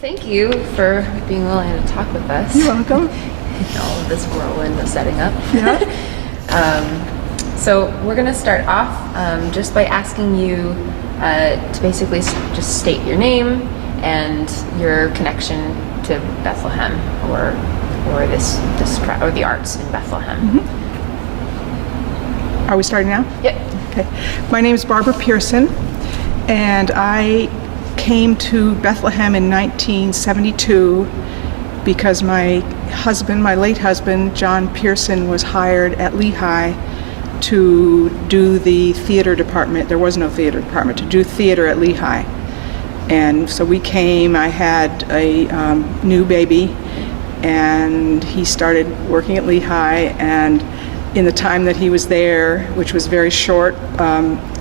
Thank you for being willing to talk with us. You're welcome. In all of this whirlwind of setting up. Yeah. So we're going to start off just by asking you to basically just state your name and your connection to Bethlehem or the arts in Bethlehem. Are we starting now? Yep. Okay. My name is Barbra Pearson, and I came to Bethlehem in 1972 because my late husband, John Pearson, was hired at Lehigh to do the theater department. There was no theater department, to do theater at Lehigh. And so we came. I had a new baby, and he started working at Lehigh, and in the time that he was there, which was very short,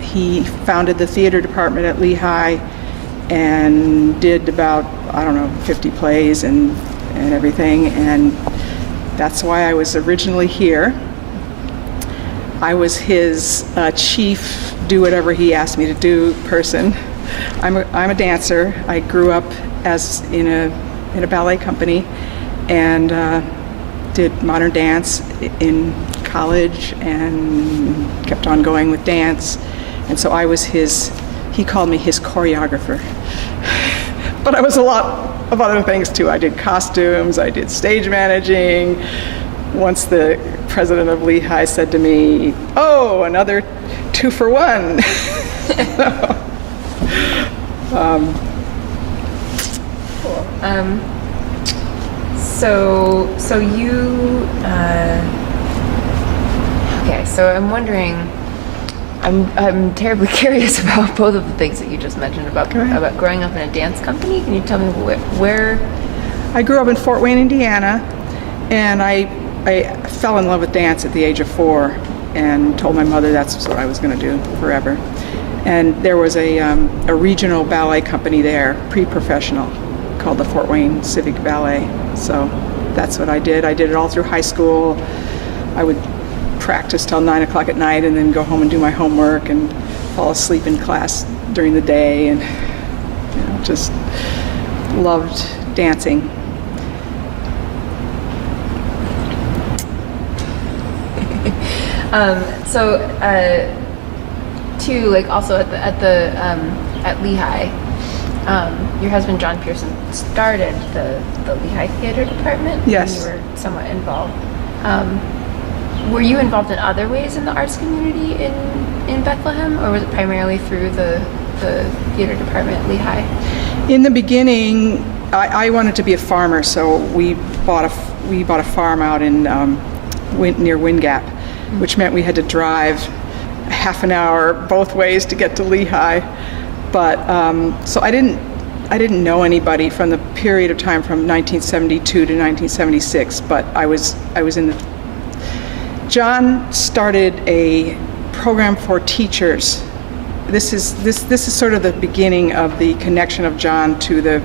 he founded the theater department at Lehigh and did about, 50 plays and everything, and that's why I was originally here. I was his chief, do whatever he asked me to do person. I'm a dancer. I grew up in a ballet company and did modern dance in college and kept on going with dance, and so I was he called me his choreographer. But I was a lot of other things too. I did costumes, I did stage managing. Once the president of Lehigh said to me, "Oh, another 2 for 1." Cool. So you okay, so I'm wondering, I'm terribly curious about both of the things that you just mentioned about growing up in a dance company. Can you tell me where? I grew up in Fort Wayne, Indiana, and I fell in love with dance at the age of 4 and told my mother that's what I was going to do forever. And there was a regional ballet company there, pre-professional, called the Fort Wayne Civic Ballet. So that's what I did. I did it all through high school. I would practice till 9 o'clock at night and then go home and do my homework and fall asleep in class during the day, and just loved dancing. Also at Lehigh, your husband John Pearson started the Lehigh Theater Department. Yes. And you were somewhat involved. Were you involved in other ways in the arts community in Bethlehem, or was it primarily through the theater department at Lehigh? In the beginning, I wanted to be a farmer, so we bought a farm out in near Wind Gap, which meant we had to drive half an hour both ways to get to Lehigh. But so I didn't know anybody from the period of time from 1972 to 1976. But I was in the. John started a program for teachers. This is sort of the beginning of the connection of John to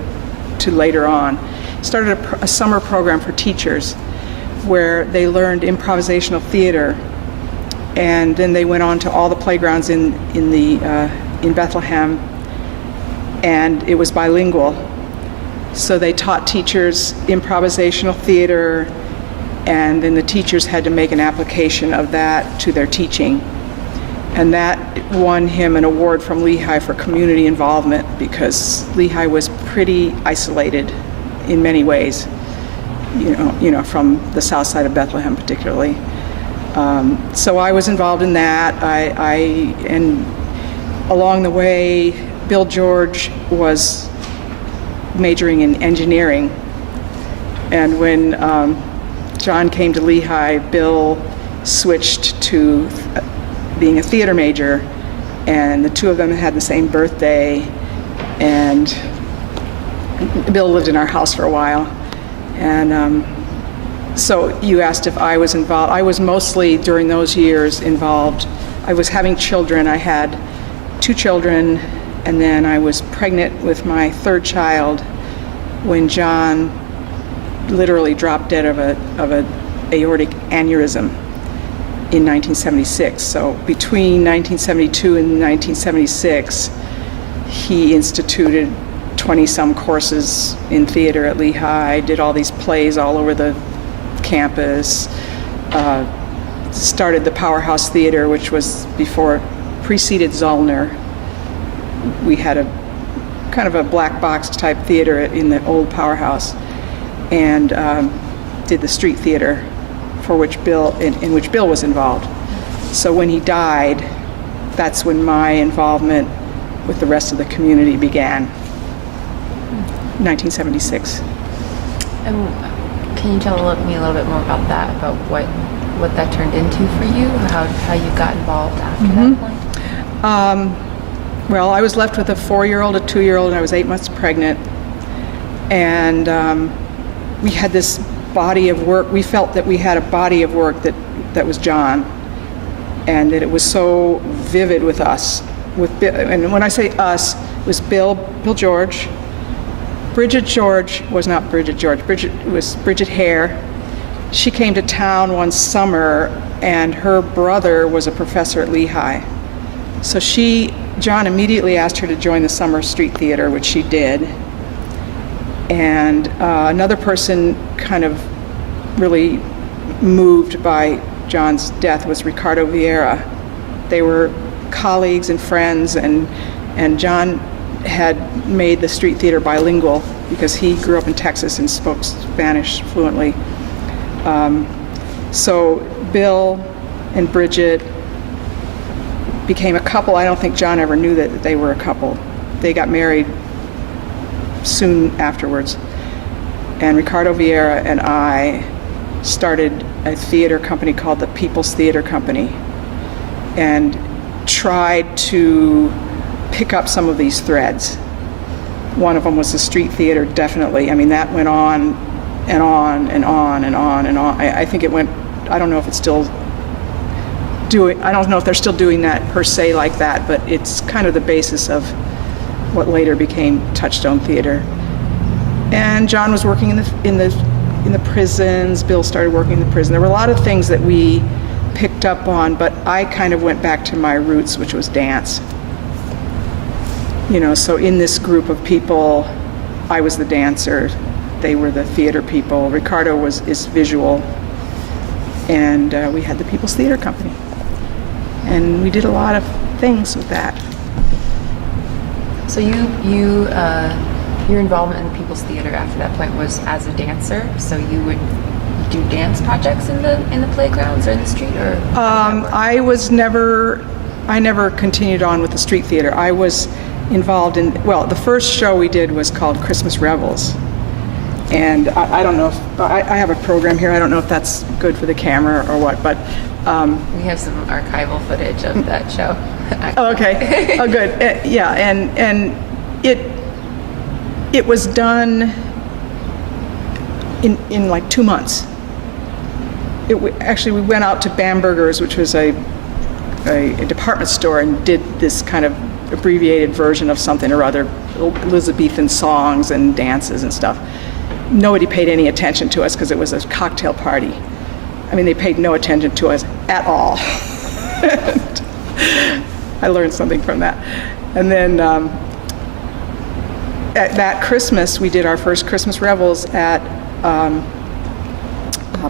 later on. He started a summer program for teachers where they learned improvisational theater, and then they went on to all the playgrounds in Bethlehem, and it was bilingual. So they taught teachers improvisational theater, and then the teachers had to make an application of that to their teaching. And that won him an award from Lehigh for community involvement, because Lehigh was pretty isolated in many ways, from the south side of Bethlehem particularly. So I was involved in that. And along the way, Bill George was majoring in engineering. And when John came to Lehigh, Bill switched to being a theater major, and the two of them had the same birthday, and Bill lived in our house for a while. And so you asked if I was involved. I was mostly, during those years, involved. I was having children. I had 2 children, and then I was pregnant with my 3rd child when John literally dropped dead of an aortic aneurysm in 1976. So between 1972 and 1976, he instituted 20-some courses in theater at Lehigh, did all these plays all over the campus, started the Powerhouse Theater, which was preceded Zollner. We had a kind of a black box type theater in the old Powerhouse, and did the street theater for which in which Bill was involved. So when he died, that's when my involvement with the rest of the community began. 1976. And can you tell me a little bit more about that, about what that turned into for you, how you got involved after that point? Well, I was left with a 4-year-old, a 2-year-old, and I was 8 months pregnant. And we had this body of work. We felt that we had a body of work that was John, and that it was so vivid with us. And when I say us, it was Bill George. Bridget George was not Bridget George. It was Bridget Hare. She came to town one summer, and her brother was a professor at Lehigh. So John immediately asked her to join the summer street theater, which she did. And another person kind of really moved by John's death was Ricardo Vieira. They were colleagues and friends, and John had made the street theater bilingual because he grew up in Texas and spoke Spanish fluently. So Bill and Bridget became a couple. I don't think John ever knew that they were a couple. They got married soon afterwards. And Ricardo Vieira and I started a theater company called the People's Theater Company, and tried to pick up some of these threads. One of them was the street theater, definitely. I mean, that went on and on and on and on and on. I think it went, I don't know if they're still doing that per se like that, but it's kind of the basis of what later became Touchstone Theater. And John was working in the prisons. Bill started working in the prison. There were a lot of things that we picked up on, but I kind of went back to my roots, which was dance. So in this group of people, I was the dancer. They were the theater people. Ricardo is visual. And we had the People's Theater Company. And we did a lot of things with that. So your involvement in the People's Theater after that point was as a dancer. So you would do dance projects in the playgrounds or in the street, or? I never continued on with the street theater. I was involved in, the first show we did was called Christmas Revels. And I don't know if, I have a program here, I don't know if that's good for the camera or what, but. We have some archival footage of that show. Oh, okay. Oh, good. Yeah, and it was done in like 2 months. Actually, we went out to Bamberger's, which was a department store, and did this kind of abbreviated version of something or other, Elizabethan songs and dances and stuff. Nobody paid any attention to us because it was a cocktail party. I mean, they paid no attention to us at all. I learned something from that. And then at that Christmas, we did our first Christmas Revels at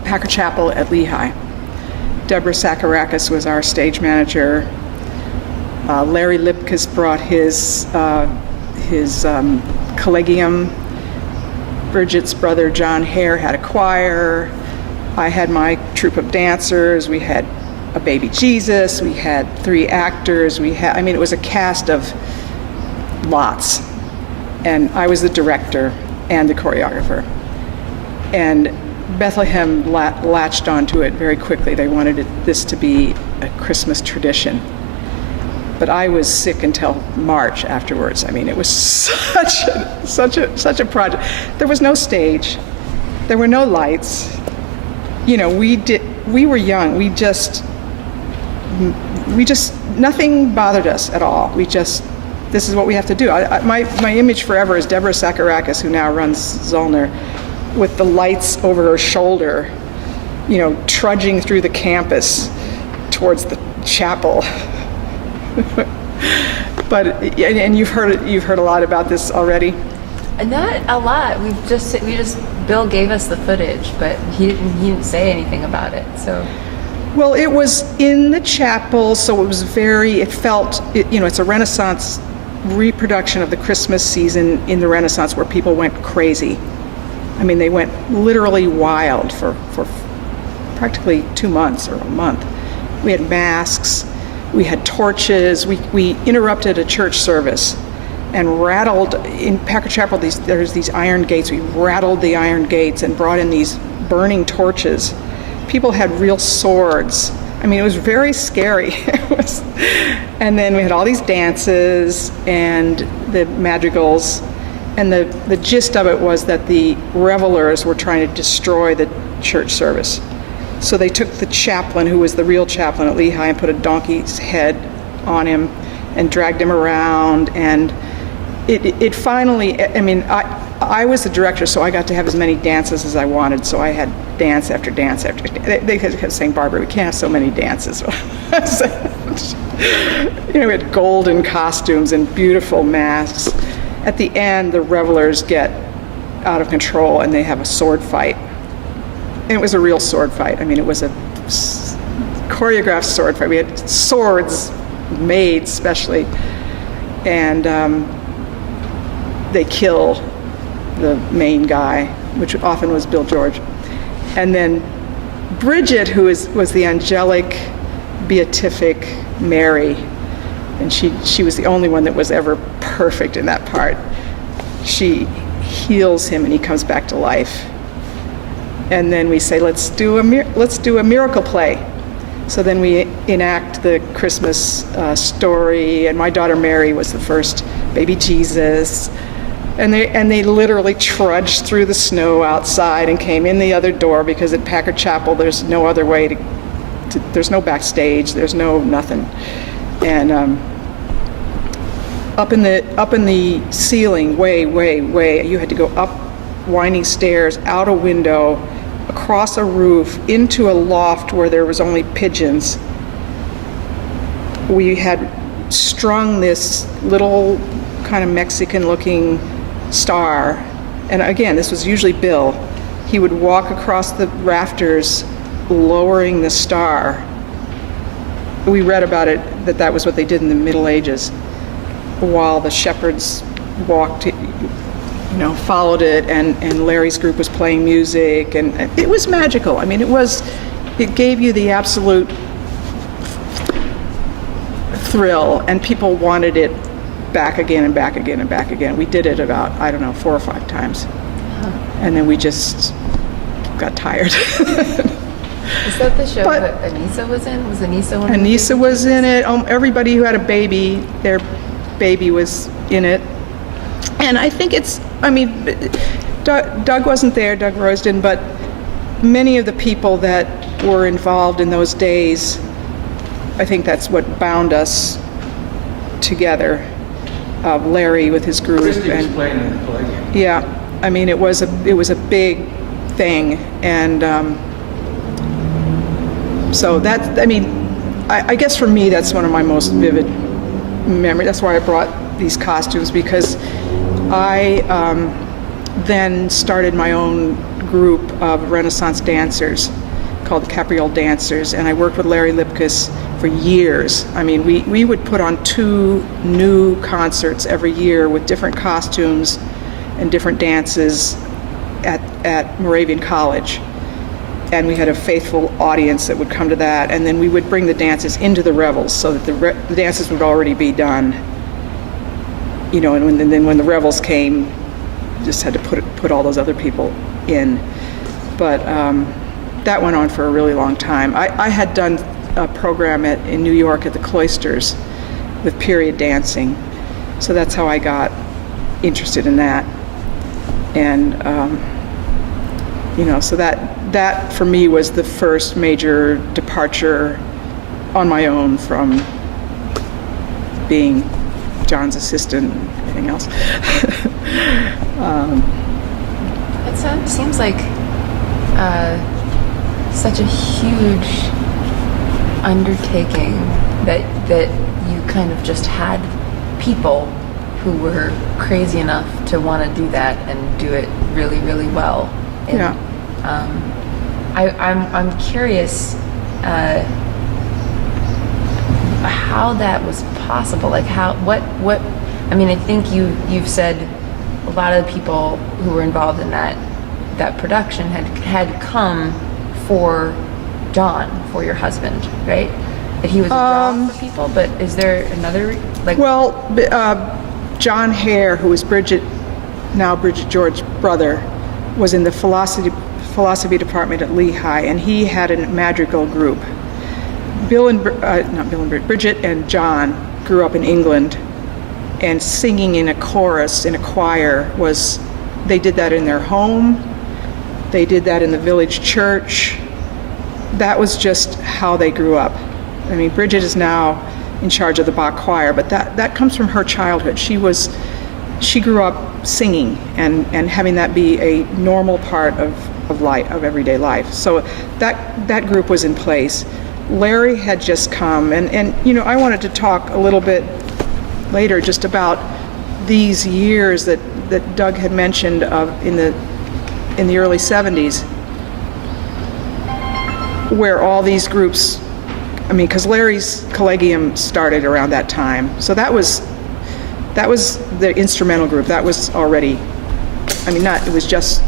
Packer Chapel at Lehigh. Deborah Sakarakis was our stage manager. Larry Lipkis brought his collegium. Bridget's brother John Hare had a choir. I had my troupe of dancers. We had a baby Jesus. We had 3 actors. It was a cast of lots. And I was the director and the choreographer. And Bethlehem latched onto it very quickly. They wanted this to be a Christmas tradition. But I was sick until March afterwards. I mean, it was such a project. There was no stage. There were no lights. We were young. We just, nothing bothered us at all. This is what we have to do. My image forever is Deborah Sakarakis, who now runs Zollner, with the lights over her shoulder, trudging through the campus towards the chapel. But you've heard a lot about this already. Not a lot. We just Bill gave us the footage, but he didn't say anything about it. So Well, it was in the chapel, so it was it's a Renaissance reproduction of the Christmas season in the Renaissance where people went crazy. I mean, they went literally wild for practically 2 months or a month. We had masks, we had torches, we interrupted a church service and rattled, in Packer Chapel, there's these iron gates. We rattled the iron gates and brought in these burning torches. People had real swords. I mean, it was very scary. And then we had all these dances and the madrigals. And the gist of it was that the revelers were trying to destroy the church service. So they took the chaplain, who was the real chaplain at Lehigh, and put a donkey's head on him and dragged him around. And it finally, I mean, I was the director, so I got to have as many dances as I wanted. So I had dance after dance after dance. They kept saying, Barbara, we can't have so many dances. We had golden costumes and beautiful masks. At the end, the revelers get out of control and they have a sword fight. And it was a real sword fight. I mean, it was a choreographed sword fight. We had swords made specially. And they kill the main guy, which often was Bill George. And then Bridget, who was the angelic, beatific Mary, and she was the only one that was ever perfect in that part. She heals him and he comes back to life. And then we say, let's do a miracle play. So then we enact the Christmas story, and my daughter Mary was the first baby Jesus. And they literally trudged through the snow outside and came in the other door, because at Packer Chapel there's no other way there's no backstage, there's no nothing. And up in the ceiling, way, you had to go up winding stairs, out a window, across a roof, into a loft where there was only pigeons. We had strung this little kind of Mexican-looking star, and again, this was usually Bill. He would walk across the rafters, lowering the star. We read about it, that was what they did in the Middle Ages, while the shepherds walked, followed it, and Larry's group was playing music, and it was magical. I mean, it gave you the absolute thrill, and people wanted it back again and back again and back again. We did it about, 4 or 5 times. And then we just got tired. Is that the show that Anissa was in? Was Anissa one of the Anissa was in it. Everybody who had a baby, their baby was in it. And I think Doug wasn't there, Doug Rosedin, but many of the people that were involved in those days, I think that's what bound us together. Larry with his group. Christy was playing in the play. Yeah, I mean, it was a big thing, and so that, I guess for me that's one of my most vivid memories. That's why I brought these costumes, because I then started my own group of Renaissance dancers called the Capriole Dancers, and I worked with Larry Lipkus for years. I mean, we would put on 2 new concerts every year with different costumes and different dances at Moravian College. And we had a faithful audience that would come to that, and then we would bring the dances into the revels so that the dances would already be done. And then when the revels came, just had to put all those other people in. But that went on for a really long time. I had done a program in New York at the Cloisters with period dancing, so that's how I got interested in that. And so that for me was the first major departure on my own from being John's assistant and everything else. It seems like such a huge undertaking that you kind of just had people who were crazy enough to want to do that and do it really, really well. And, Yeah. I'm curious how that was possible. Like what? I mean, I think you've said a lot of the people who were involved in that production had come for John, for your husband, right? That he was a draw for people. But is there another Well, John Hare, who was Bridget George's brother, was in the philosophy department at Lehigh, and he had a madrigal group. Bridget and John grew up in England, and singing in a chorus, in a choir, they did that in their home, they did that in the village church. That was just how they grew up. I mean, Bridget is now in charge of the Bach choir, but that comes from her childhood. She grew up singing and having that be a normal part of life, of everyday life. So that group was in place. Larry had just come, and I wanted to talk a little bit later just about these years that Doug had mentioned in the early 70s, where all these groups, I mean, because Larry's Collegium started around that time, so that was the instrumental group. That was already, I mean, it was just,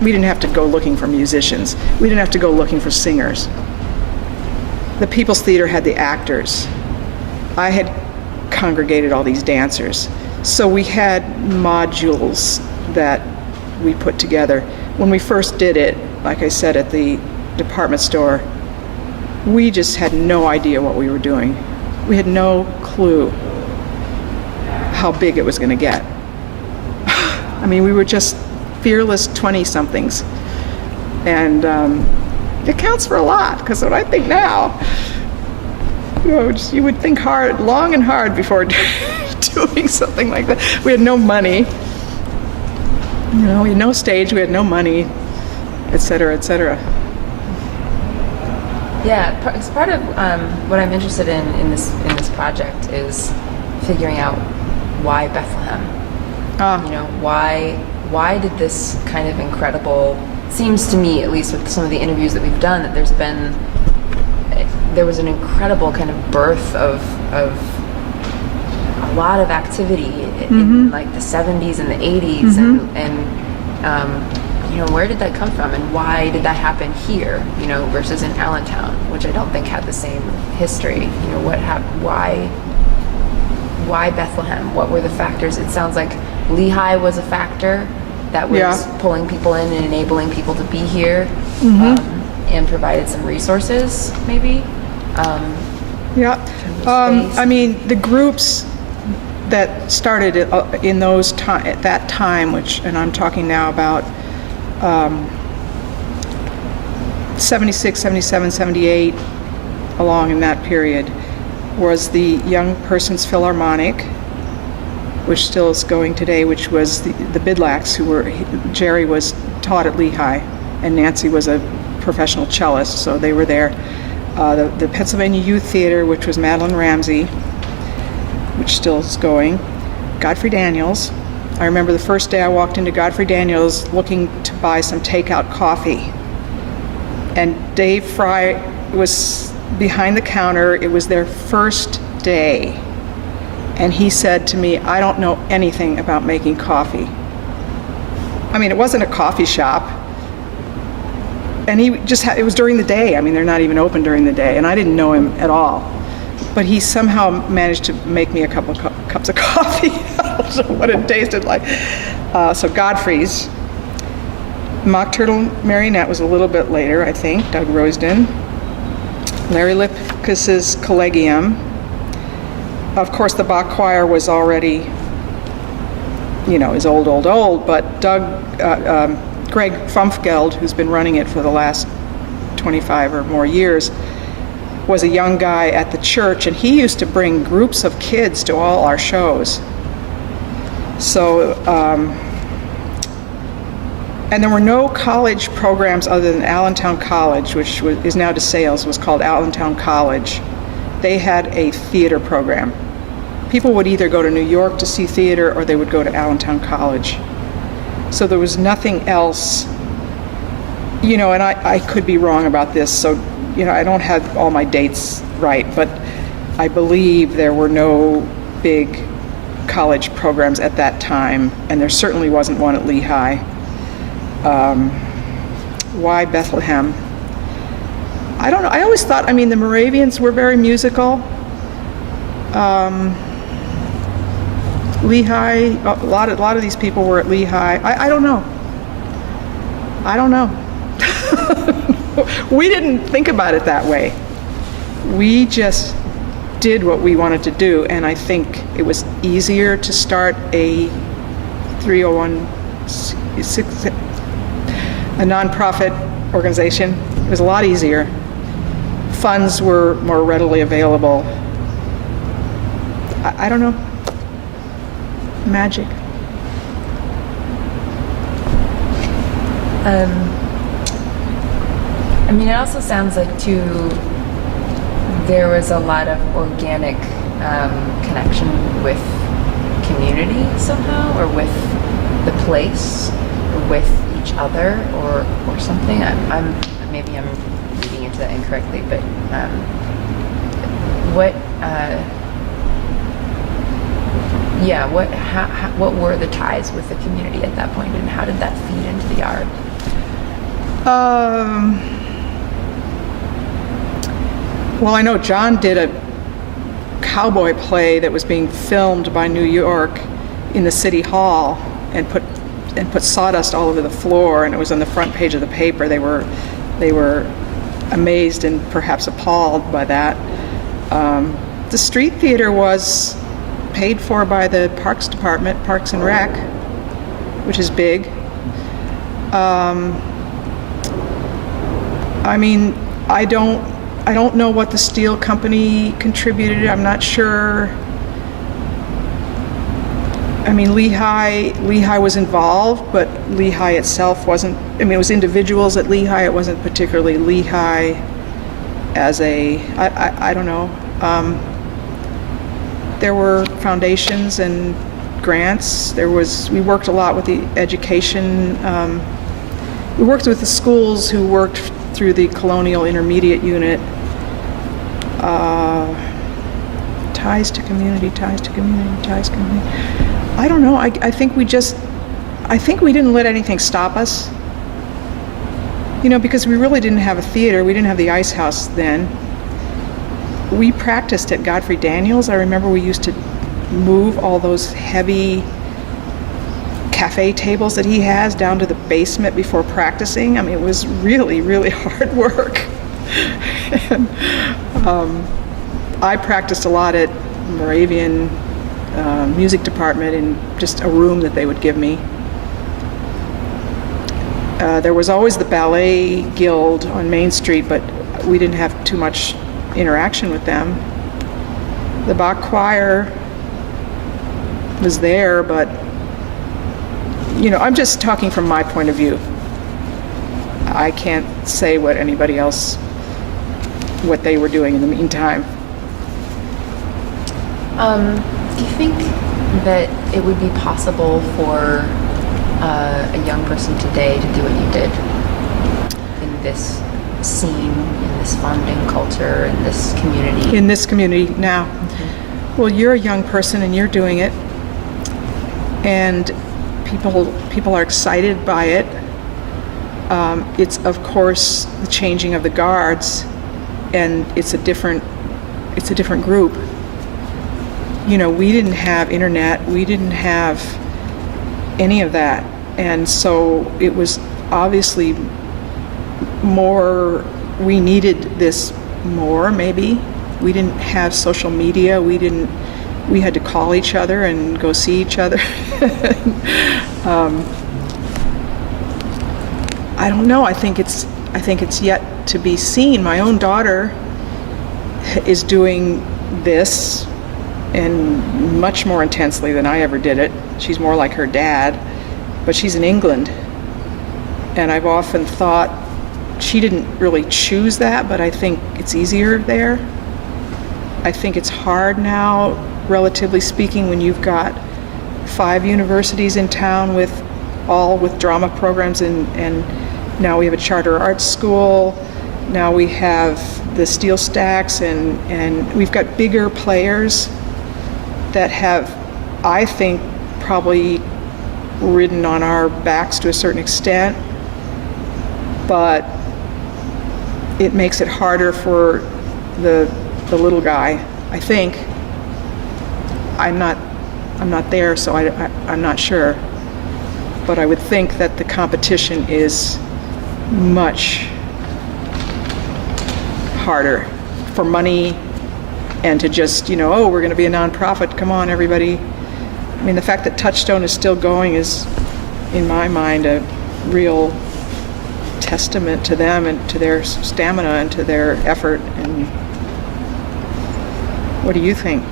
we didn't have to go looking for musicians. We didn't have to go looking for singers. The People's Theater had the actors. I had congregated all these dancers. So we had modules that we put together. When we first did it, like I said, at the department store, we just had no idea what we were doing. We had no clue how big it was going to get. I mean, we were just fearless 20-somethings. And it counts for a lot, because when I think now, you would think long and hard before doing something like that. We had no money. We had no stage, we had no money, et cetera, et cetera. Yeah, it's part of what I'm interested in this project is figuring out why Bethlehem. Why did this kind of incredible? Seems to me, at least with some of the interviews that we've done, that there was an incredible kind of birth of a lot of activity in like the 70s and the 80s, and where did that come from, and why did that happen here, versus in Allentown, which I don't think had the same history. What happened? Why Bethlehem? What were the factors? It sounds like Lehigh was a factor that was pulling people in and enabling people to be here, and provided some resources, maybe. I mean, the groups that started in at that time, and I'm talking now about 76, 77, 78, along in that period, was the Young Persons Philharmonic, which still is going today, which was the Bidlacks, Jerry was taught at Lehigh, and Nancy was a professional cellist, so they were there. The Pennsylvania Youth Theater, which was Madeline Ramsey, which still is going. Godfrey Daniels. I remember the first day I walked into Godfrey Daniels looking to buy some takeout coffee, and Dave Fry was behind the counter. It was their first day. And he said to me, "I don't know anything about making coffee." I mean, it wasn't a coffee shop. And he it was during the day. I mean, they're not even open during the day. And I didn't know him at all. But he somehow managed to make me a couple of cups of coffee. I don't know what it tasted like. So Godfrey's. Mock Turtle Marionette was a little bit later, I think. Doug Rosedin. Larry Lipkus's Collegium. Of course, the Bach Choir was already, is old, but Greg Fumfgeld, who's been running it for the last 25 or more years, was a young guy at the church, and he used to bring groups of kids to all our shows. So, and there were no college programs other than Allentown College, which is now DeSales, was called Allentown College. They had a theater program. people would either go to New York to see theater or they would go to Allentown College. So there was nothing else, and I could be wrong about this, so, I don't have all my dates right, but I believe there were no big college programs at that time, and there certainly wasn't one at Lehigh. Why Bethlehem? I don't know. I always thought, the Moravians were very musical. Lehigh, a lot of these people were at Lehigh. I don't know. We didn't think about it that way. We just did what we wanted to do, and I think it was easier to start a 301c, a nonprofit organization. It was a lot easier. Funds were more readily available. I don't know. Magic. It also sounds like, too, there was a lot of organic connection with community somehow, or with the place, or with each other, or something. Maybe I'm reading into that incorrectly, but what were the ties with the community at that point, and how did that feed into the art? Well, I know John did a cowboy play that was being filmed by New York in the city hall, and put sawdust all over the floor, and it was on the front page of the paper. They were amazed and perhaps appalled by that. The street theater was paid for by the Parks Department, Parks and Rec, which is big. I don't know what the steel company contributed. I'm not sure. Lehigh was involved, but Lehigh itself wasn't. It was individuals at Lehigh. It wasn't particularly Lehigh as a. I don't know. There were foundations and grants. We worked a lot with the education. We worked with the schools who worked through the Colonial Intermediate Unit. Ties to community. I don't know. I think we didn't let anything stop us. Because we really didn't have a theater. We didn't have the Ice House then. We practiced at Godfrey Daniels. I remember we used to move all those heavy cafe tables that he has down to the basement before practicing. It was really, really hard work. And, I practiced a lot at Moravian music department in just a room that they would give me. There was always the ballet guild on Main Street, but we didn't have too much interaction with them. The Bach choir was there, but I'm just talking from my point of view. I can't say what anybody else, what they were doing in the meantime. Do you think that it would be possible for a young person today to do what you did in this scene, in this founding culture, in this community? In this community now. Mm-hmm. Well, you're a young person and you're doing it, and people are excited by it. It's of course the changing of the guards, and it's a different group. We didn't have internet, we didn't have any of that, and so it was obviously more, we needed this more, maybe. We didn't have social media, we had to call each other and go see each other. I don't know, I think it's yet to be seen. My own daughter is doing this, and much more intensely than I ever did it. She's more like her dad, but she's in England. And I've often thought she didn't really choose that, but I think it's easier there. I think it's hard now relatively speaking, when you've got 5 universities in town with drama programs, and now we have a charter arts school, now we have the Steel Stacks, and we've got bigger players that have, I think, probably ridden on our backs to a certain extent, but it makes it harder for the little guy, I think. I'm not there, so I'm not sure. But I would think that the competition is much harder for money, and to just, oh, we're going to be a nonprofit, come on, everybody. I mean, the fact that Touchstone is still going is, in my mind, a real testament to them and to their stamina and to their effort. And what do you think?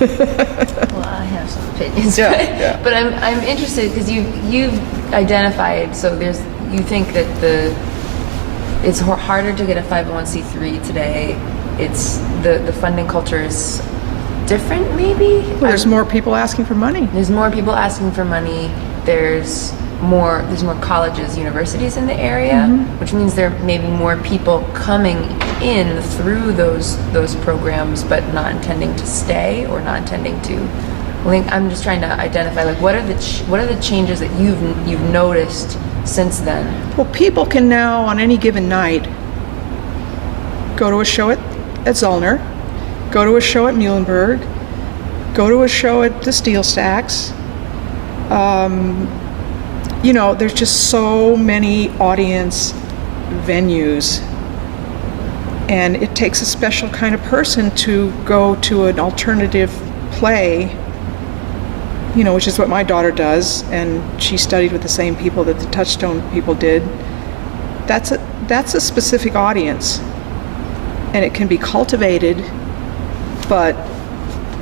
Well, I have some opinions, Yeah. but I'm interested because you've identified, so you think that it's harder to get a 501c3 today. It's the funding culture is different, maybe. Well, there's more people asking for money. There's more people asking for money. There's more colleges, universities in the area, which means there may be more people coming in through those programs, but not intending to stay or not intending to link. I'm just trying to identify, like, what are the changes that you've noticed since then? Well, people can now, on any given night, go to a show at Zollner, go to a show at Muhlenberg, go to a show at the Steel Stacks. There's just so many audience venues, and it takes a special kind of person to go to an alternative play, which is what my daughter does, and she studied with the same people that the Touchstone people did. That's a specific audience, and it can be cultivated, but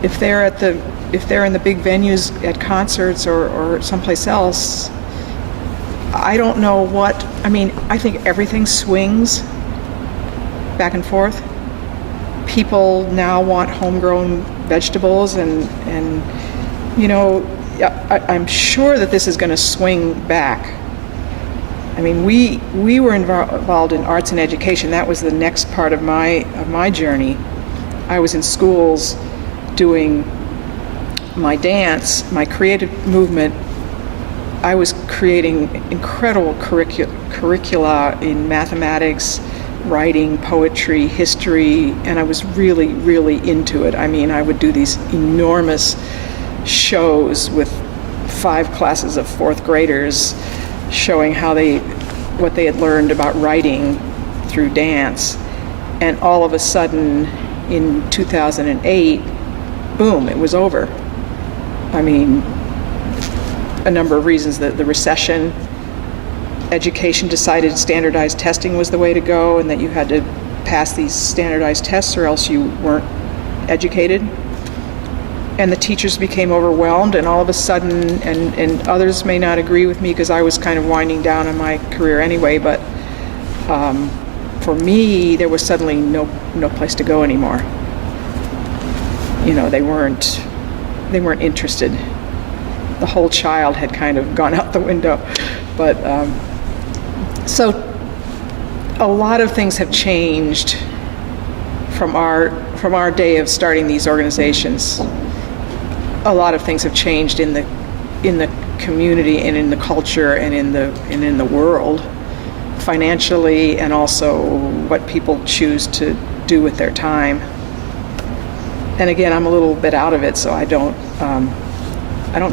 if they're in the big venues at concerts or someplace else, I don't know what. I mean, I think everything swings back and forth. People now want homegrown vegetables, and I'm sure that this is going to swing back. I mean, we were involved in arts and education. That was the next part of my journey. I was in schools doing my dance, my creative movement. I was creating incredible curricula in mathematics, writing, poetry, history, and I was really, really into it. I mean, I would do these enormous shows with 5 classes of 4th graders, showing what they had learned about writing through dance. And all of a sudden, in 2008, boom, it was over. I mean, a number of reasons. The recession, education decided standardized testing was the way to go, and that you had to pass these standardized tests or else you weren't educated. And the teachers became overwhelmed, and all of a sudden, and others may not agree with me because I was kind of winding down in my career anyway, but for me, there was suddenly no place to go anymore. They weren't interested. The whole child had kind of gone out the window. But so a lot of things have changed from our day of starting these organizations. A lot of things have changed in the community and in the culture and in the world, financially, and also what people choose to do with their time. And again, I'm a little bit out of it, so I don't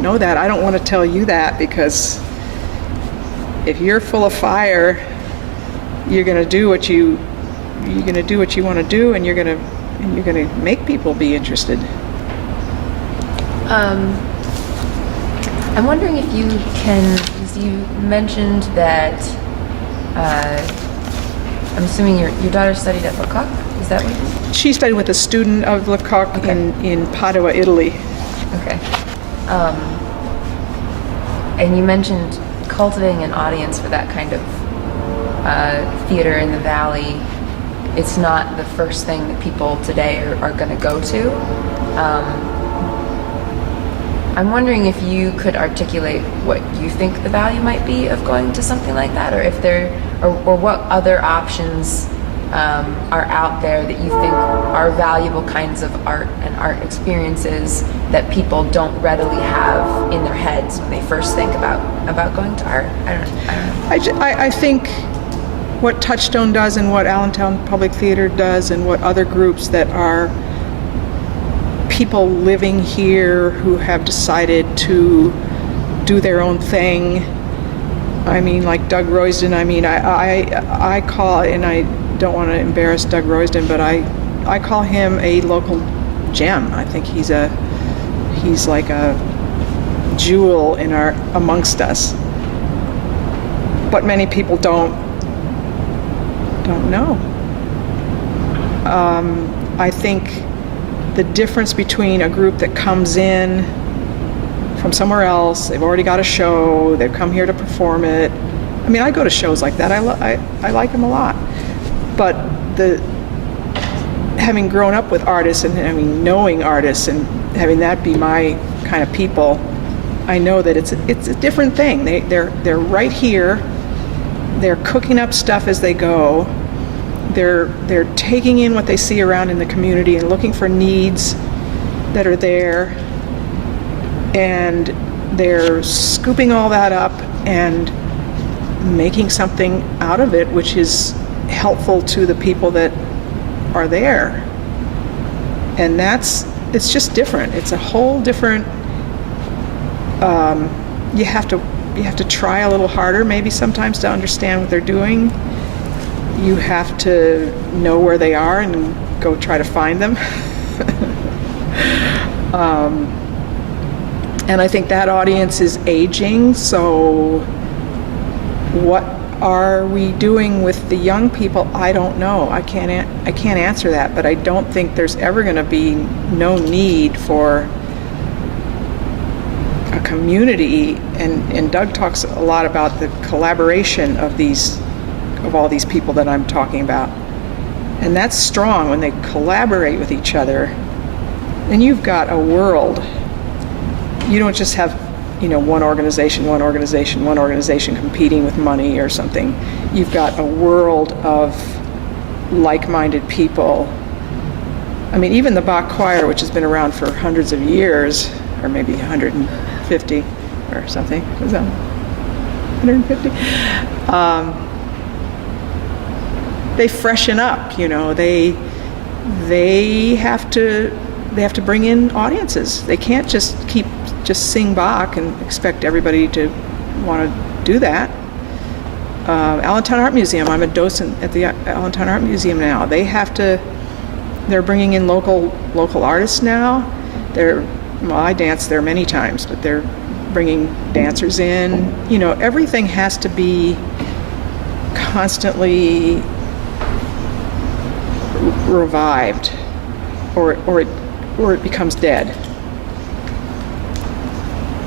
know that. I don't want to tell you that, because if you're full of fire, you're going to do what you want to do, and you're going to make people be interested. I'm wondering if you can, because you mentioned that, I'm assuming your daughter studied at Lecoq, is that what you mean? She studied with a student of Lecoq in Padua, Italy. Okay. And you mentioned cultivating an audience for that kind of theater in the Valley. It's not the first thing that people today are going to go to. I'm wondering if you could articulate what you think the value might be of going to something like that, or if there, or what other options are out there that you think are valuable kinds of art and art experiences that people don't readily have in their heads when they first think about going to art. I don't know. I think what Touchstone does and what Allentown Public Theater does and what other groups that are people living here who have decided to do their own thing. I mean, like Doug Royston, I mean, I call, and I don't want to embarrass Doug Royston, but I call him a local gem. I think he's like a jewel in amongst us. But many people don't know. I think the difference between a group that comes in from somewhere else, they've already got a show, they've come here to perform it. I mean, I go to shows like that. I like them a lot. But having grown up with artists and knowing artists and having that be my kind of people, I know that it's a different thing. They're right here. They're cooking up stuff as they go. They're taking in what they see around in the community and looking for needs that are there, and they're scooping all that up and making something out of it which is helpful to the people that are there. And it's just different. It's a whole different, you have to try a little harder maybe sometimes to understand what they're doing. You have to know where they are and go try to find them. And I think that audience is aging, so what are we doing with the young people? I don't know. I can't answer that, but I don't think there's ever going to be no need for a community, and Doug talks a lot about the collaboration of all these people that I'm talking about. And that's strong when they collaborate with each other. And you've got a world. You don't just have, one organization competing with money or something. You've got a world of like-minded people. I mean, even the Bach Choir, which has been around for hundreds of years, or maybe 150 or something. Was that 150? They freshen up, they have to bring in audiences. They can't just sing Bach and expect everybody to want to do that. Allentown Art Museum, I'm a docent at the Allentown Art Museum now. They're bringing in local artists now. I danced there many times, but they're bringing dancers in. Everything has to be constantly revived, or it becomes dead.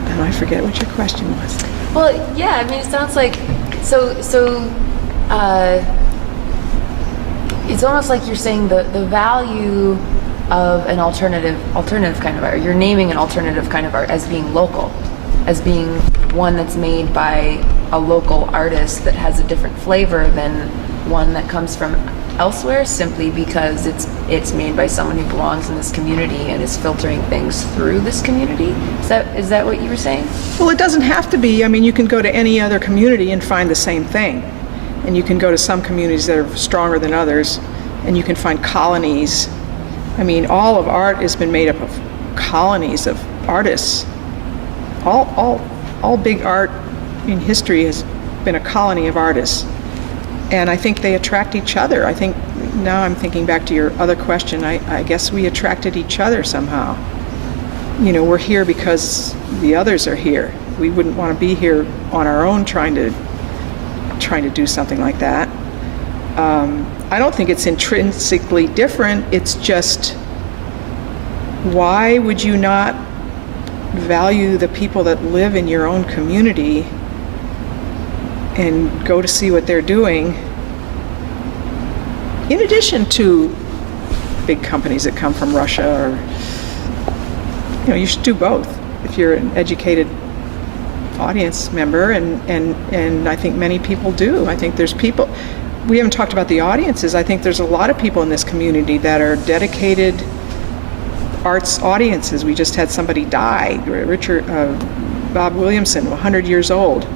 And I forget what your question was. Well, yeah, I mean, it sounds like it's almost like you're saying the value of an alternative kind of art. You're naming an alternative kind of art as being local, as being one that's made by a local artist that has a different flavor than one that comes from elsewhere, simply because it's made by someone who belongs in this community and is filtering things through this community. Is that what you were saying? Well, it doesn't have to be. I mean, you can go to any other community and find the same thing. And you can go to some communities that are stronger than others, and you can find colonies. I mean, all of art has been made up of colonies of artists. All big art in history has been a colony of artists. And I think they attract each other. I think, now I'm thinking back to your other question, I guess we attracted each other somehow. We're here because the others are here. We wouldn't want to be here on our own trying to do something like that. I don't think it's intrinsically different. It's just, why would you not value the people that live in your own community and go to see what they're doing, in addition to big companies that come from Russia, or you should do both. if you're an educated audience member, and I think many people do. I think there's people, we haven't talked about the audiences. I think there's a lot of people in this community that are dedicated arts audiences. We just had somebody die, Bob Williamson, 100 years old.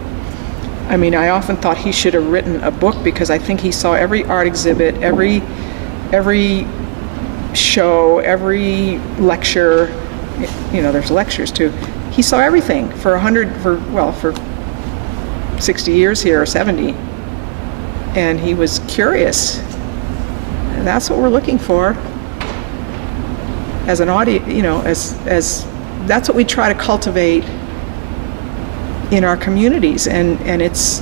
I mean, I often thought he should have written a book, because I think he saw every art exhibit, every show, every lecture. You know, there's lectures too. He saw everything for 60 years here, or 70. And he was curious. And that's what we're looking for as an audience, you know, as that's what we try to cultivate in our communities, and it's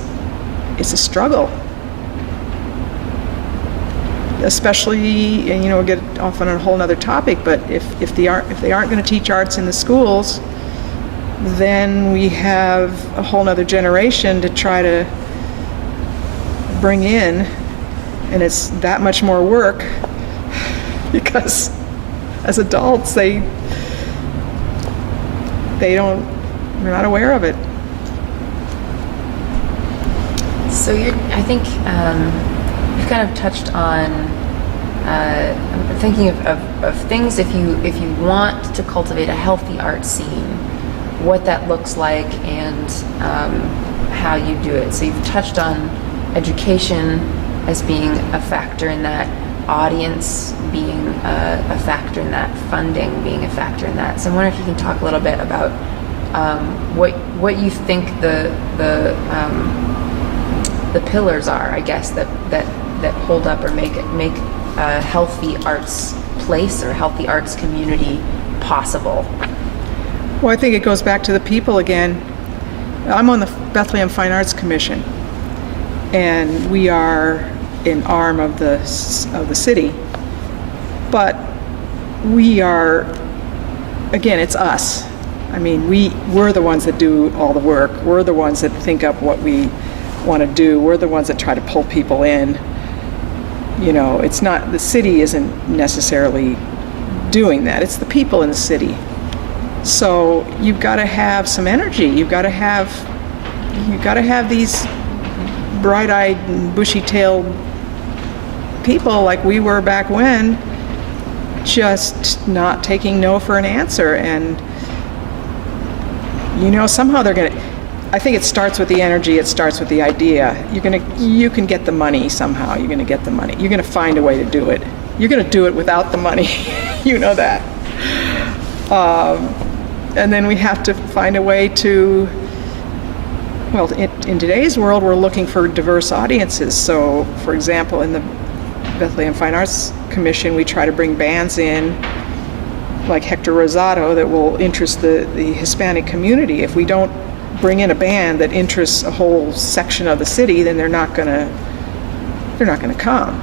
a struggle, especially, and you know, we'll get off on a whole other topic, but if they aren't going to teach arts in the schools, then we have a whole other generation to try to bring in, and it's that much more work, because as adults they're not aware of it. So I think you've kind of touched on I'm thinking of things, if you want to cultivate a healthy art scene, what that looks like, and how you do it. So you've touched on education as being a factor in that, audience being a factor in that, funding being a factor in that. So I wonder if you can talk a little bit about what you think the pillars are, I guess, that hold up or make a healthy arts place or healthy arts community possible. Well, I think it goes back to the people again. I'm on the Bethlehem Fine Arts Commission, and we are an arm of the city, but we are, again, it's us. I mean, we're the ones that do all the work. We're the ones that think up what we want to do. We're the ones that try to pull people in. You know, it's not, the city isn't necessarily doing that. It's the people in the city. So you've got to have some energy. You've got to have these bright-eyed and bushy-tailed people like we were back when, just not taking no for an answer. And you know, somehow they're gonna, I think it starts with the energy, it starts with the idea. You can get the money somehow. You're gonna get the money. You're gonna find a way to do it. You're gonna do it without the money. You know that. And then we have to find a way to, well, in today's world, we're looking for diverse audiences. So, for example, in the Bethlehem Fine Arts Commission, we try to bring bands in, like Hector Rosado, that will interest the Hispanic community. If we don't bring in a band that interests a whole section of the city, then they're not gonna come.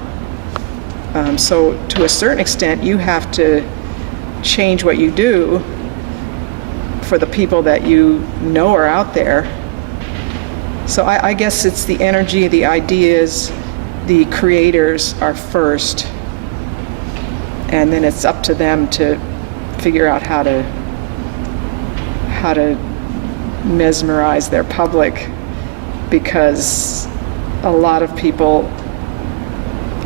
So to a certain extent, you have to change what you do for the people that you know are out there. So I guess it's the energy, the ideas, the creators are first, and then it's up to them to figure out how to mesmerize their public, because a lot of people,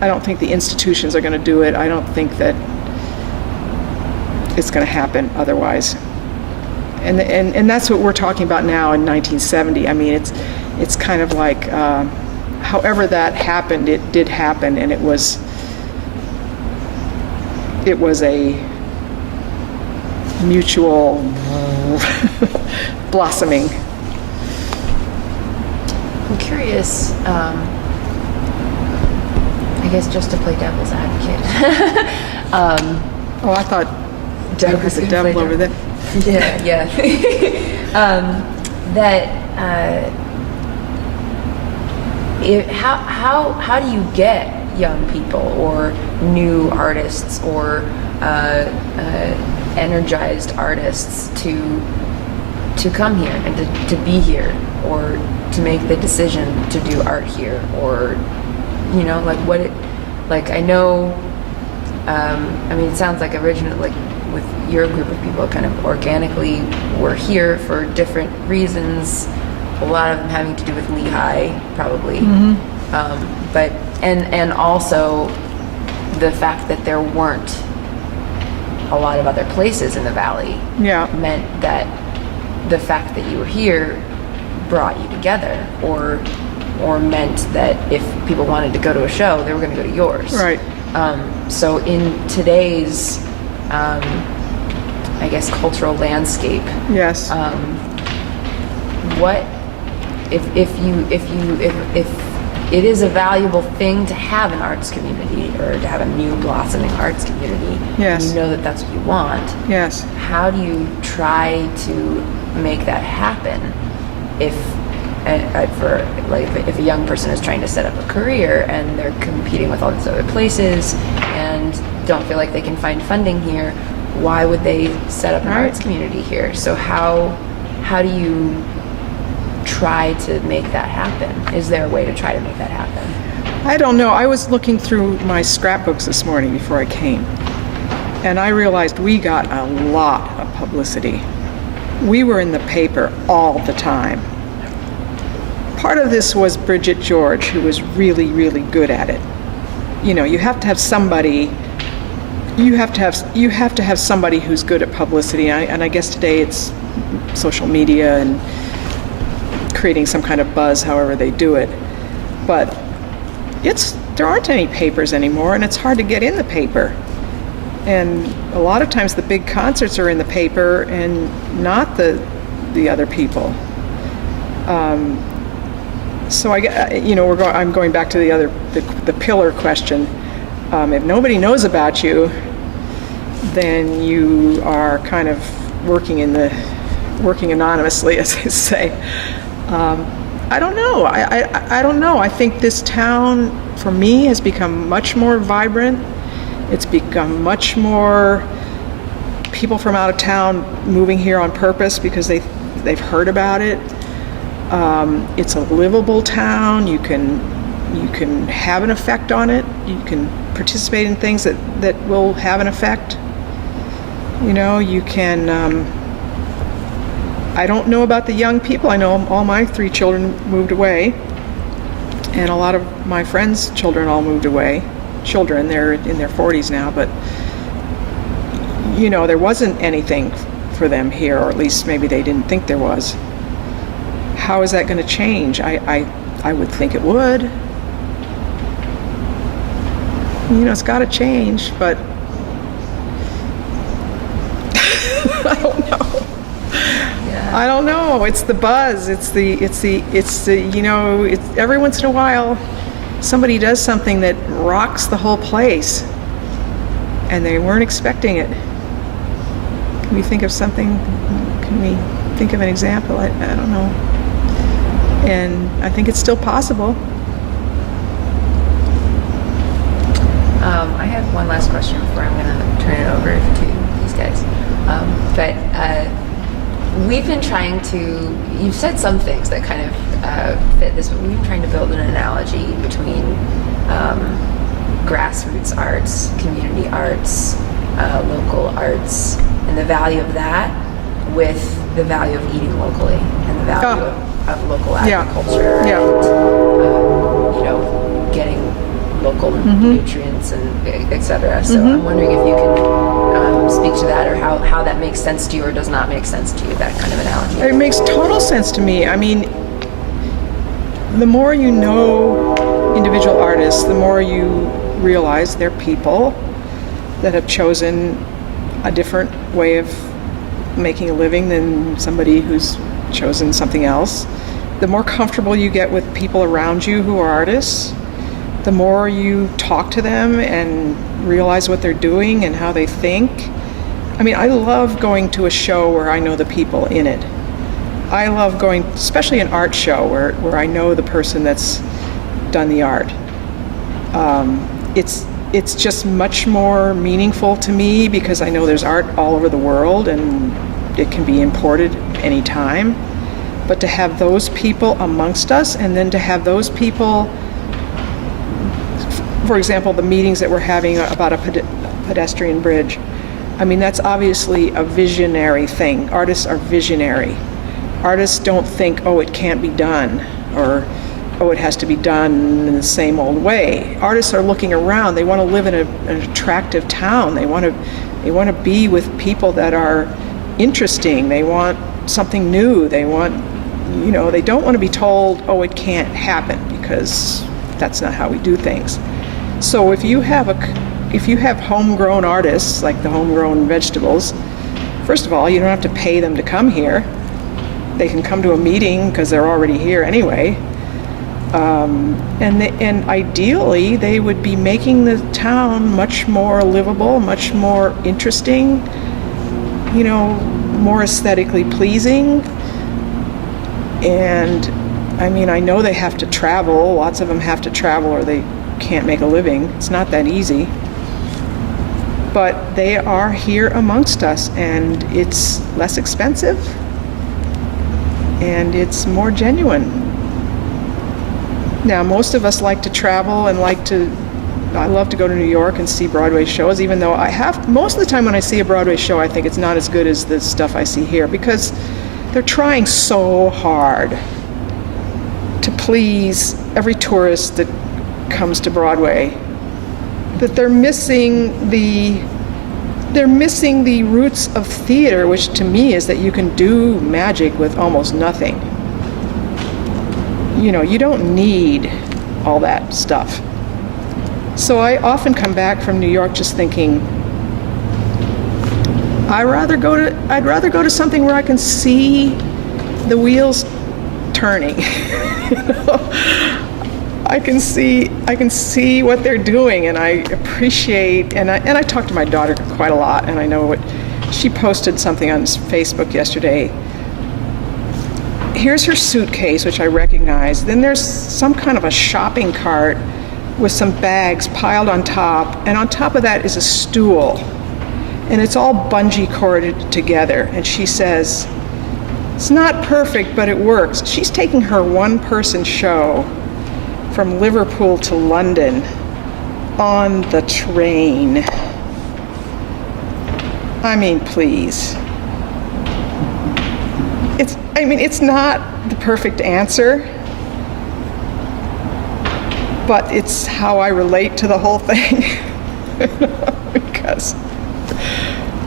I don't think the institutions are going to do it. I don't think that it's going to happen otherwise. And that's what we're talking about now in 1970. I mean, it's kind of like, however that happened, it did happen, and it was a mutual blossoming. I'm curious, I guess just to play devil's advocate. Oh, I thought Doug was the devil over there. Yeah. How do you get young people or new artists or energized artists to come here and to be here, or to make the decision to do art here, or you know, like I know, I mean, it sounds like with your group of people kind of organically were here for different reasons, a lot of them having to do with Lehigh, probably. But and also the fact that there weren't a lot of other places in the valley meant that the fact that you were here brought you together, or meant that if people wanted to go to a show, they were going to go to yours. Right. So in today's, I guess, cultural landscape, Yes. what if it is a valuable thing to have an arts community, or to have a new blossoming arts community, Yes. and you know that that's what you want, Yes. how do you try to make that happen if if a young person is trying to set up a career and they're competing with all these other places and don't feel like they can find funding here, why would they set up an arts community here? So how do you try to make that happen? Is there a way to try to make that happen? I don't know. I was looking through my scrapbooks this morning before I came, and I realized we got a lot of publicity. We were in the paper all the time. Part of this was Bridget George, who was really, really good at it. You know, you have to have somebody. You have to have somebody who's good at publicity, and I guess today it's social media and creating some kind of buzz, however they do it. But there aren't any papers anymore, and it's hard to get in the paper. And a lot of times the big concerts are in the paper and not the other people. So I'm going back to the pillar question. If nobody knows about you, then you are kind of working anonymously, as they say. I don't know. I don't know. I think this town, for me, has become much more vibrant. It's become much more people from out of town moving here on purpose because they've heard about it. It's a livable town. You can have an effect on it. You can participate in things that will have an effect. You know, you can. I don't know about the young people. I know all my 3 children moved away, and a lot of my friends' children all moved away. They're in their 40s now, but you know, there wasn't anything for them here, or at least maybe they didn't think there was. How is that going to change? I would think it would. You know, it's got to change, but I don't know. I don't know. It's the buzz. It's the you know, every once in a while somebody does something that rocks the whole place and they weren't expecting it. Can we think of something? Can we think of an example? I don't know. And I think it's still possible. I have one last question before I'm going to turn it over to these guys. But we've been trying to, you've said some things that kind of fit this, but we've been trying to build an analogy between grassroots arts, community arts, local arts, and the value of that with the value of eating locally and the value of local agriculture and, you know, getting local nutrients and et cetera. So I'm wondering if you can speak to that, or how that makes sense to you or does not make sense to you, that kind of analogy. It makes total sense to me. I mean, the more you know individual artists, the more you realize they're people that have chosen a different way of making a living than somebody who's chosen something else. The more comfortable you get with people around you who are artists, the more you talk to them and realize what they're doing and how they think. I mean, I love going to a show where I know the people in it. I love going, especially an art show where I know the person that's done the art. It's just much more meaningful to me because I know there's art all over the world and it can be imported anytime. But to have those people amongst us, and then to have those people, for example, the meetings that we're having about a pedestrian bridge, I mean, that's obviously a visionary thing. Artists are visionary. Artists don't think, oh, it can't be done, or oh, it has to be done in the same old way. Artists are looking around. They want to live in an attractive town. They want to be with people that are interesting. They want something new. They want, they don't want to be told, oh, it can't happen, because that's not how we do things. So if you have homegrown artists, like the homegrown vegetables, first of all, you don't have to pay them to come here. They can come to a meeting because they're already here anyway. And ideally, they would be making the town much more livable, much more interesting, more aesthetically pleasing. And I mean, I know they have to travel. Lots of them have to travel or they can't make a living. It's not that easy. But they are here amongst us, and it's less expensive and it's more genuine. Now, most of us like to travel and I love to go to New York and see Broadway shows, even though most of the time when I see a Broadway show, I think it's not as good as the stuff I see here, because they're trying so hard to please every tourist that comes to Broadway that they're missing the roots of theater, which to me is that you can do magic with almost nothing. You don't need all that stuff. So I often come back from New York just thinking, I'd rather go to something where I can see the wheels turning. I can see what they're doing, and I appreciate, and I talk to my daughter quite a lot, and I know she posted something on Facebook yesterday. Here's her suitcase, which I recognize. Then there's some kind of a shopping cart with some bags piled on top, and on top of that is a stool, and it's all bungee corded together. And she says, it's not perfect, but it works. She's taking her one-person show from Liverpool to London on the train. I mean, please. It's not the perfect answer, but it's how I relate to the whole thing. Because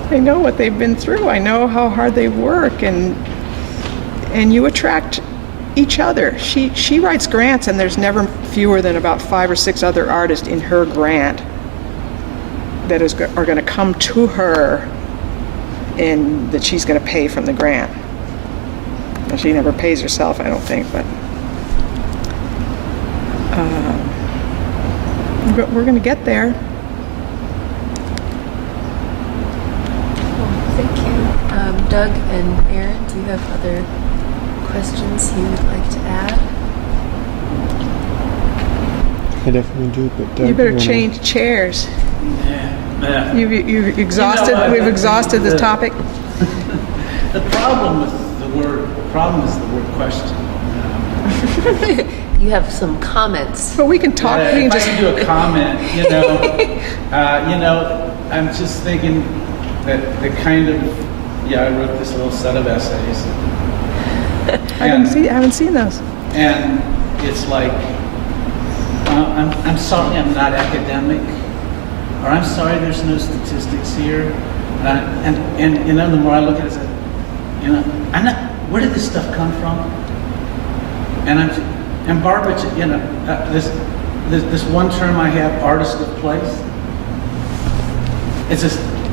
I know what they've been through. I know how hard they work, and you attract each other. She writes grants, and there's never fewer than about 5 or 6 other artists in her grant that are going to come to her and that she's going to pay from the grant. Well, she never pays herself, I don't think, but we're going to get there. Well, thank you. Doug and Aaron, do you have other questions you would like to add? I definitely do, but Doug, you better change chairs. Yeah. You've exhausted. We've exhausted this topic. The problem is the word question. You have some comments. But we can talk. We If can I just can do a comment, I'm just thinking that the kind of, I wrote this little set of essays. I haven't seen those. And it's like, I'm sorry I'm not academic, or I'm sorry there's no statistics here. And the more I look at it, I'm not, where did this stuff come from? And Barbra, this one term I have, artist of place, it's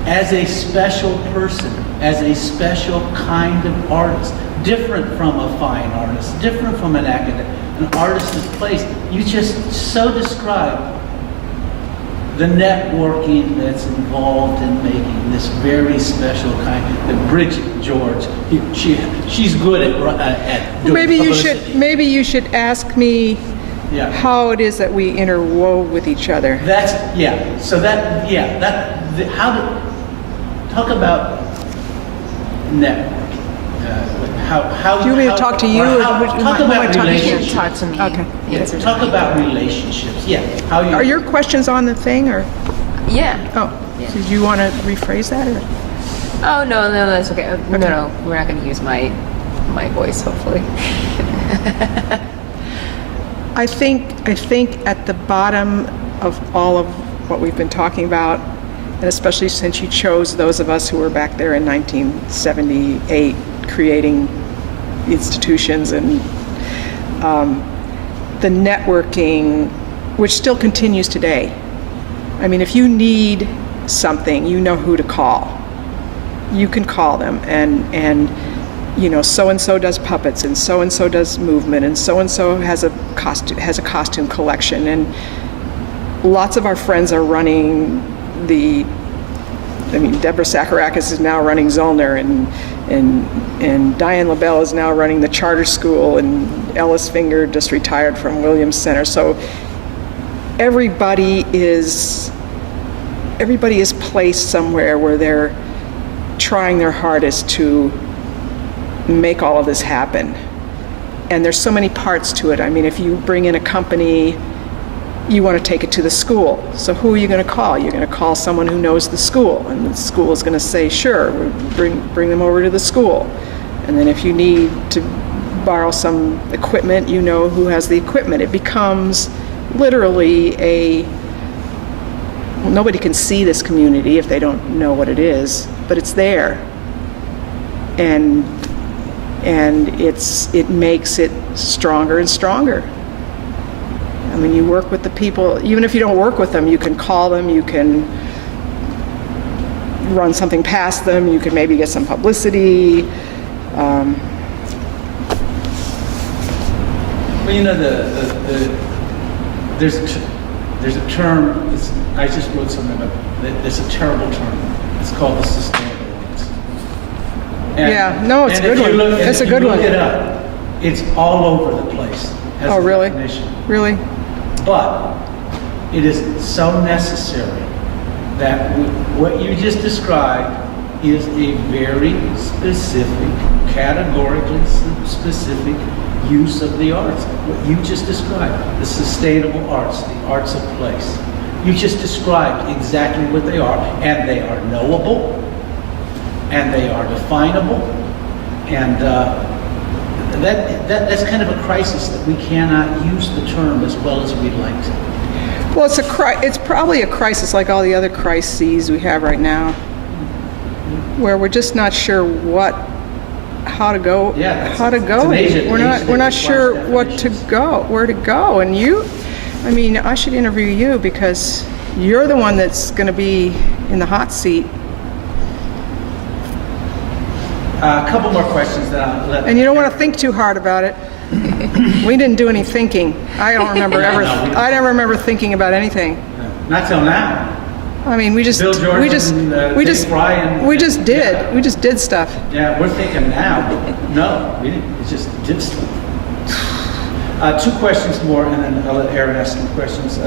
as a special person, as a special kind of artist, different from a fine artist, different from an academic, an artist of place. You just so describe the networking that's involved in making this very special kind. That Bridget George, she's good at doing publicity. Maybe you should ask me how it is that we interwove with each other. Talk about network. How Do you want me to talk to you? Talk about relationships. Talk to me. Okay. Talk about relationships. Yeah. Are your questions on the thing, or? Yeah. Oh. Yeah. Did you want to rephrase that? Or? Oh, no, that's okay. No, we're not going to use my voice, hopefully. I think at the bottom of all of what we've been talking about, and especially since you chose those of us who were back there in 1978 creating institutions and the networking, which still continues today. I mean, if you need something, you know who to call. You can call them and you know, so-and-so does puppets and so-and-so does movement and so-and-so has a costume collection, and lots of our friends are running Deborah Sakarakis is now running Zollner, and Diane LaBelle is now running the charter school, and Ellis Finger just retired from Williams Center. So everybody is placed somewhere where they're trying their hardest to make all of this happen. And there's so many parts to it. I mean, if you bring in a company, you want to take it to the school. So who are you going to call? You're going to call someone who knows the school, and the school is going to say, sure, we'll bring them over to the school. And then if you need to borrow some equipment, you know who has the equipment. It becomes literally nobody can see this community if they don't know what it is, but it's there. And it makes it stronger and stronger. I mean, you work with the people, even if you don't work with them, you can call them, you can run something past them, you can maybe get some publicity. Well, you know, there's a term, I just wrote something about it. There's a terrible term. It's called the sustainable ones. Yeah, no, it's a good one. It's a good one. Look it up. It's all over the place. Oh, really? Really? But it is so necessary that what you just described is a very specific, categorically specific use of the arts. What you just described, the sustainable arts, the arts of place. You just described exactly what they are, and they are knowable, and they are definable, and that's kind of a crisis that we cannot use the term as well as we'd like to. Well, it's probably a crisis like all the other crises we have right now, where we're just not sure how to go. Yeah, how to go. We're not sure where to go. And I should interview you because you're the one that's going to be in the hot seat. A couple more questions that I'll let. And you don't want to think too hard about it. We didn't do any thinking. I don't remember I don't remember thinking about anything. Not till now. I mean, we just Bill Jordan, we just did stuff. Yeah, we're thinking now. But no, we didn't. We just did stuff. 2 questions more, and then I'll let Aaron ask some questions.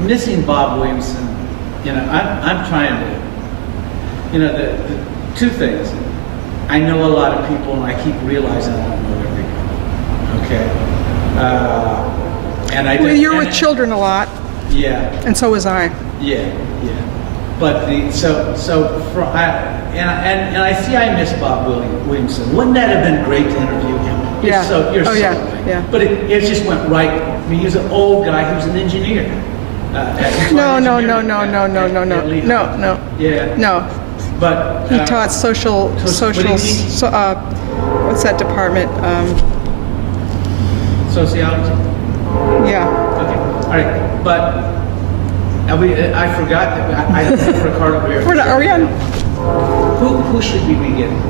Missing Bob Williamson, I'm trying to, the 2 things. I know a lot of people, and I keep realizing I don't know everybody. Okay? And I Well, you're with children a lot. Yeah. And so was I. Yeah. But I see I miss Bob Williamson. Wouldn't that have been great to interview him? Yeah. You're so yeah. right. Yeah. But it just went right. I mean, he was an old guy. He was an engineer. No. Yeah. No. But He taught social. What's that department? Sociology. Yeah. Okay. All right. But I forgot that I don't have Ricardo here. Are we on? Who should we be getting?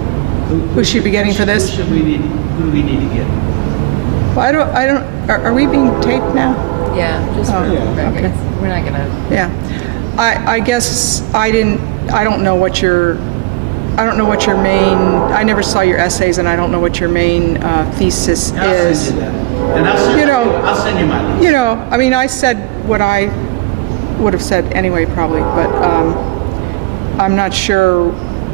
Who should be getting for this? Who do we need to get? Well, I don't. Are we being taped now? Yeah, just for okay. We're not gonna. Yeah. I guess I don't know what your main. I never saw your essays, and I don't know what your main thesis I'll is. send you that. And I'll send you my list. I said what I would have said anyway, probably, but I'm not sure.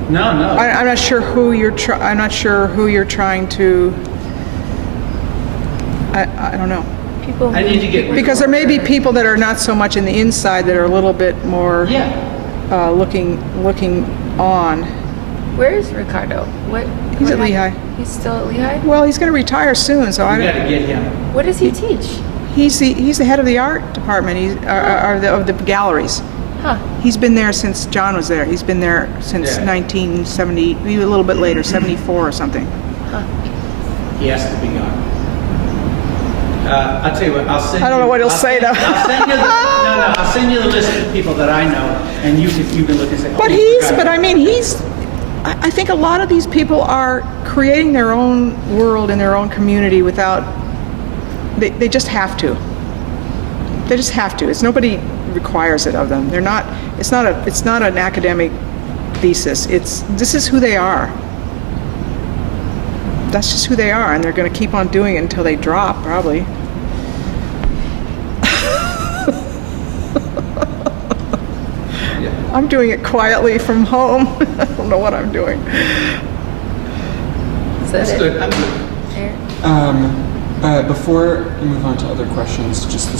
No. I'm not sure who you're. I'm not sure who you're trying to I don't know. People. I need to get. Because there may be people that are not so much in the inside that are a little bit more Yeah. looking on. Where is Ricardo? What? He's what at Lehigh. He's still at Lehigh. Well, he's going to retire soon, so I We got don't. to get him. What does he teach? He's the head of the art department. He's of the galleries. Huh. He's been there since John was there. He's been there since Yeah. 1970, maybe a little bit later, 74 or something. Huh. He has to be gone. I'll tell you what. I'll send. I don't know what he'll say, though. I'll send you I'll send you the list of people that I know, and you can look and say. But I mean, I think a lot of these people are creating their own world in their own community without, they just have to. They just have to. Nobody requires it of them. It's not an academic thesis. This is who they are. That's just who they are, and they're going to keep on doing it until they drop, probably. I'm doing it quietly from home. I don't know what I'm doing. Is that That's it? good. I'm good. Eric? Before we move on to other questions, just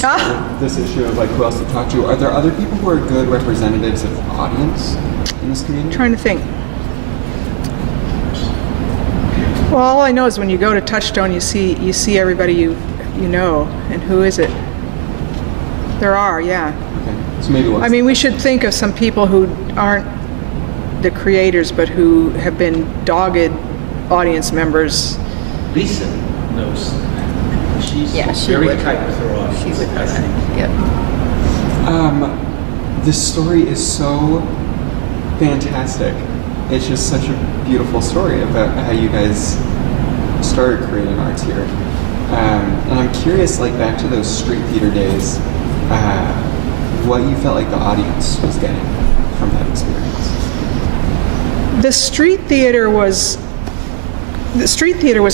this issue of like who else to talk to, are there other people who are good representatives of the audience in this community? Trying to think. Well, all I know is when you go to Touchstone, you see everybody you know, and who is it? There are, yeah. Okay, so maybe I mean, we should think of some people who aren't the creators, but who have been dogged audience members. Lisa knows. She's She very would. tight with her audience. She would know I that. think. Yep. This story is so fantastic. It's just such a beautiful story about how you guys started creating arts here. And I'm curious, like back to those street theater days, what you felt like the audience was getting from that experience. The street theater was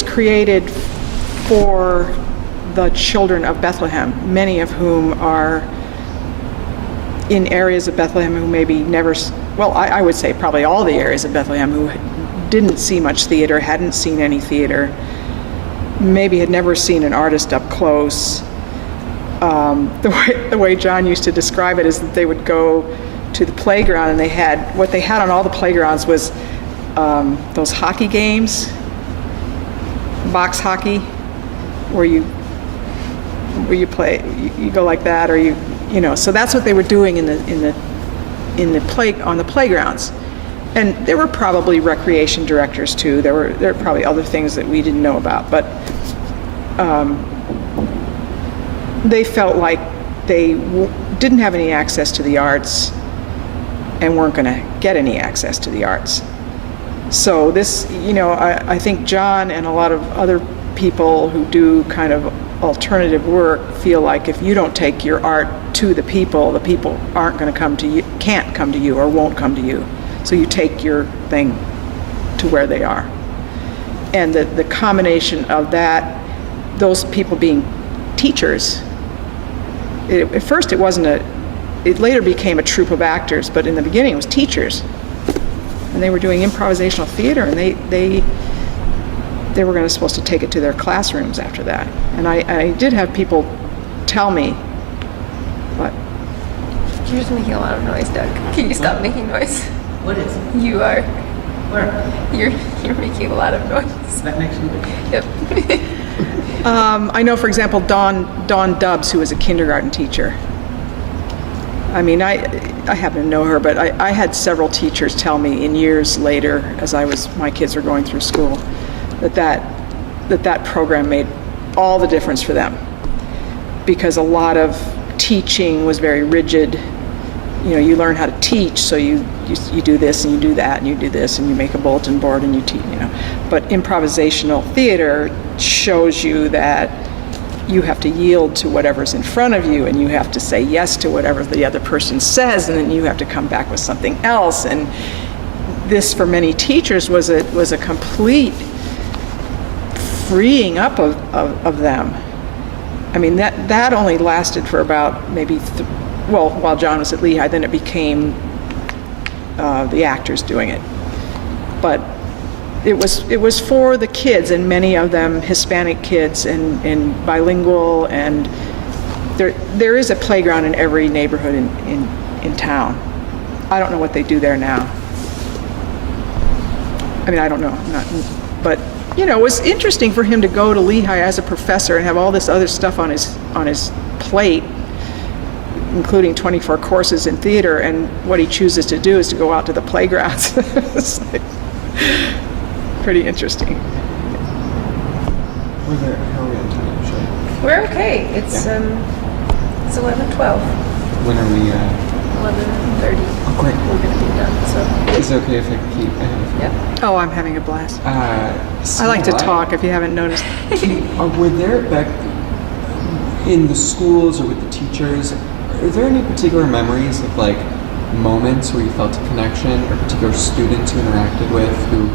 created for the children of Bethlehem, many of whom are in areas of Bethlehem who maybe never, well, I would say probably all the areas of Bethlehem who didn't see much theater, hadn't seen any theater, maybe had never seen an artist up close. The way John used to describe it is that they would go to the playground, and what they had on all the playgrounds was those hockey games, box hockey, where you play, you go like that, or you know. So that's what they were doing on the playgrounds. And there were probably recreation directors too. There were probably other things that we didn't know about, but they felt like they didn't have any access to the arts and weren't going to get any access to the arts. So this, you know, I think John and a lot of other people who do kind of alternative work feel like if you don't take your art to the people aren't going to come to you, can't come to you, or won't come to you. So you take your thing to where they are. And the combination of that, those people being teachers, at first it later became a troupe of actors, but in the beginning it was teachers. And they were doing improvisational theater, and they were supposed to take it to their classrooms after that. And I did have people tell me, what? You're just making a lot of noise, Doug. Can you stop making noise? What is it? You are. Where? You're making a lot of noise. That makes me big. Yep. I know, for example, Dawn Dubbs, who was a kindergarten teacher. I mean, I happen to know her, but I had several teachers tell me in years later, as my kids were going through school, that program made all the difference for them, because a lot of teaching was very rigid. You know, you learn how to teach, so you do this and you do that and you do this and you make a bulletin board and you teach, you know. But improvisational theater shows you that you have to yield to whatever's in front of you, and you have to say yes to whatever the other person says, and then you have to come back with something else. And this, for many teachers, was a complete freeing up of them. I mean, that only lasted for about maybe, while John was at Lehigh, then it became the actors doing it. But it was for the kids, and many of them Hispanic kids and bilingual, and there is a playground in every neighborhood in town. I don't know what they do there now. I mean, I don't know, but you know, it was interesting for him to go to Lehigh as a professor and have all this other stuff on his plate, including 24 courses in theater, and what he chooses to do is to go out to the playgrounds. It's like, pretty interesting. How are we on time, Shay? We're okay. It's 11:12. When are we? 11:30. Oh, great. We're gonna be done. So. Is it okay if I keep? Yep. Oh, I'm having a blast. So I like to am I. talk, if you haven't noticed. Were there back in the schools or with the teachers? Are there any particular memories of like moments where you felt a connection, or particular students you interacted with who?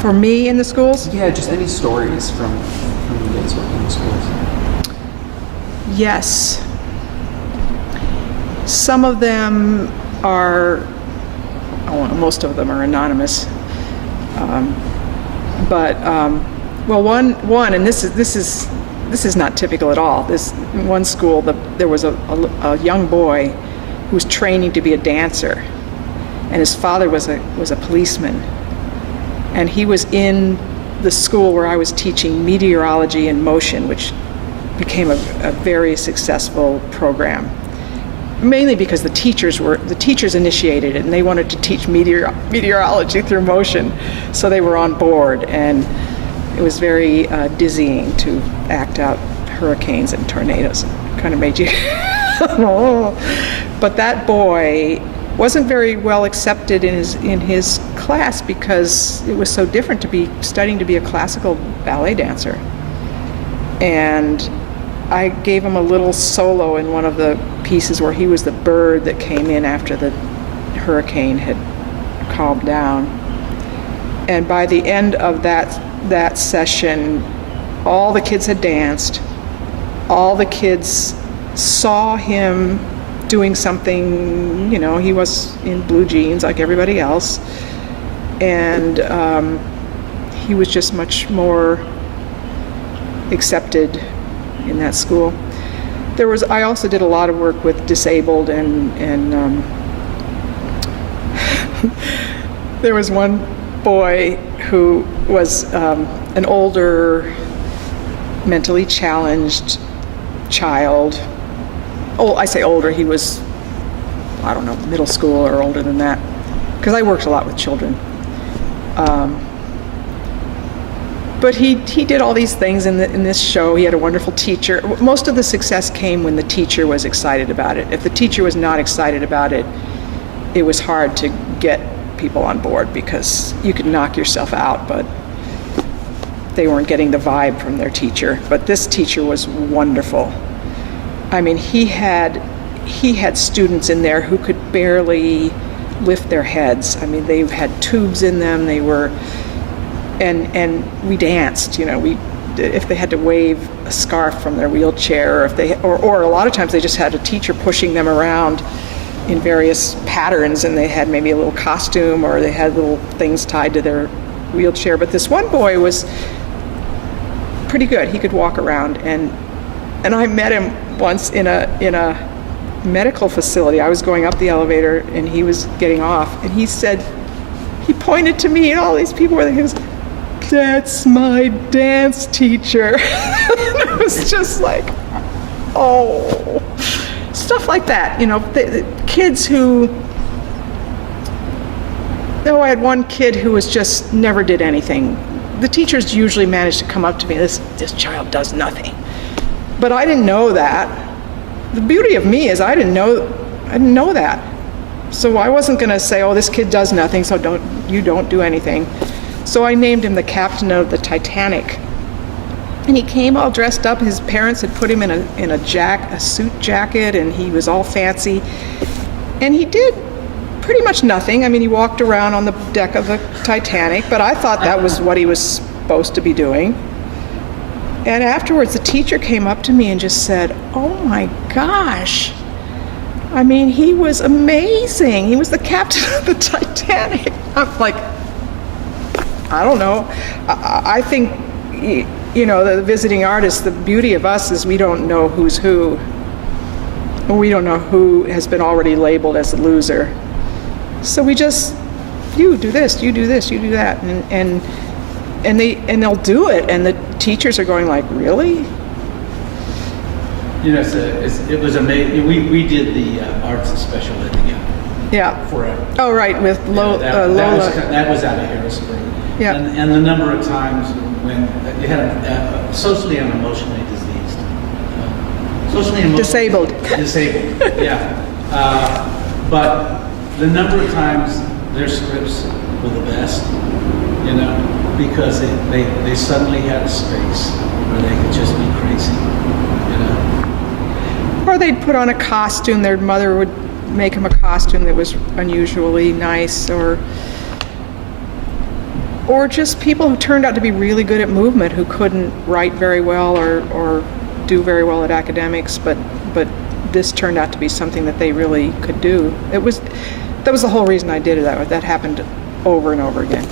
For me in the schools? Yeah, just any stories from you guys working in the schools. Yes. Some of them are, most of them are anonymous. Well, one, and this is not typical at all. This one school, there was a young boy who was training to be a dancer, and his father was a policeman, and he was in the school where I was teaching meteorology and motion, which became a very successful program. Mainly because the teachers initiated it, and they wanted to teach meteorology through motion, so they were on board, and it was very dizzying to act out hurricanes and tornadoes. It kind of made you But that boy wasn't very well accepted in his class because it was so different to be studying to be a classical ballet dancer. And I gave him a little solo in one of the pieces where he was the bird that came in after the hurricane had calmed down. And by the end of that session, all the kids had danced. All the kids saw him doing something, you know, he was in blue jeans like everybody else. And he was just much more accepted in that school. I also did a lot of work with disabled and there was one boy who was an older, mentally challenged child. Oh, I say older, he was, I don't know, middle school or older than that, because I worked a lot with children. But he did all these things in this show. He had a wonderful teacher. Most of the success came when the teacher was excited about it. If the teacher was not excited about it, it was hard to get people on board because you could knock yourself out, but they weren't getting the vibe from their teacher. But this teacher was wonderful. I mean, he had students in there who could barely lift their heads. I mean, they had tubes in them. They were, and we danced. You know, if they had to wave a scarf from their wheelchair, or a lot of times they just had a teacher pushing them around in various patterns, and they had maybe a little costume or they had little things tied to their wheelchair. But this one boy was pretty good. He could walk around, and I met him once in a medical facility. I was going up the elevator and he was getting off, and he pointed to me and all these people were there. He was, "That's my dance teacher." It was just like, oh, stuff like that, you know. The kids who, I had one kid who was just never did anything. The teachers usually managed to come up to me, this child does nothing. But I didn't know that. The beauty of me is I didn't know that. So I wasn't going to say, oh, this kid does nothing, so don't do anything. So I named him the captain of the Titanic. And he came all dressed up. His parents had put him in a suit jacket, and he was all fancy. And he did pretty much nothing. I mean, he walked around on the deck of the Titanic, but I thought that was what he was supposed to be doing. And afterwards, the teacher came up to me and just said, "Oh my gosh, I mean, he was amazing. He was the captain of the Titanic." I'm like, I don't know. I think, you know, the visiting artists, the beauty of us is we don't know who's who. We don't know who has been already labeled as a loser. So we just, you do this, you do this, you do that, and they'll do it, and the teachers are going like, really? You know, it was amazing. We did the arts and special ed together. Yeah. Forever. Oh, right, with Lola. That was out of Harrisburg. Yeah. And the number of times when you had a socially and emotionally diseased, socially and Disabled. Disabled, yeah. But the number of times their scripts were the best, you know, because they suddenly had a space where they could just be crazy, you know. Or they'd put on a costume, their mother would make them a costume that was unusually nice, or just people who turned out to be really good at movement who couldn't write very well or do very well at academics, but this turned out to be something that they really could do. That was the whole reason I did it that way. That happened over and over again.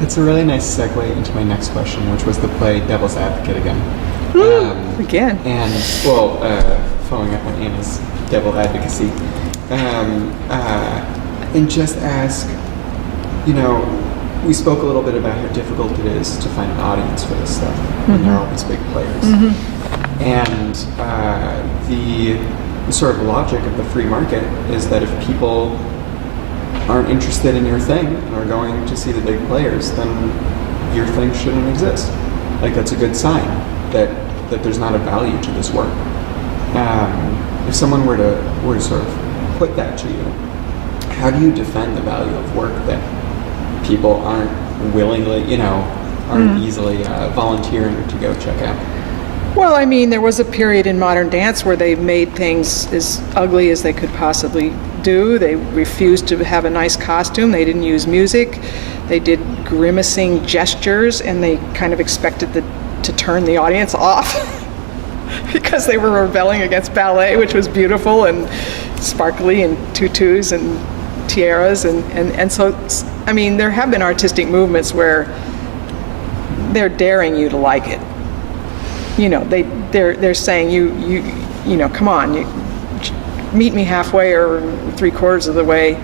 It's a really nice segue into my next question, which was the play Devil's Advocate again. Again. And, well, following up on Anna's devil advocacy, and just ask, you know, we spoke a little bit about how difficult it is to find an audience for this stuff when there are all these big players. And the sort of logic of the free market is that if people aren't interested in your thing and are going to see the big players, then your thing shouldn't exist. Like, that's a good sign that there's not a value to this work. If someone were to sort of put that to you, how do you defend the value of work that people aren't willingly, you know, aren't easily volunteering to go check out? Well, I mean, there was a period in modern dance where they made things as ugly as they could possibly do. They refused to have a nice costume. They didn't use music. They did grimacing gestures, and they kind of expected to turn the audience off because they were rebelling against ballet, which was beautiful and sparkly and tutus and tiaras. And so, I mean, there have been artistic movements where they're daring you to like it. You know, they're saying you know, come on, you meet me halfway or 3/4 of the way.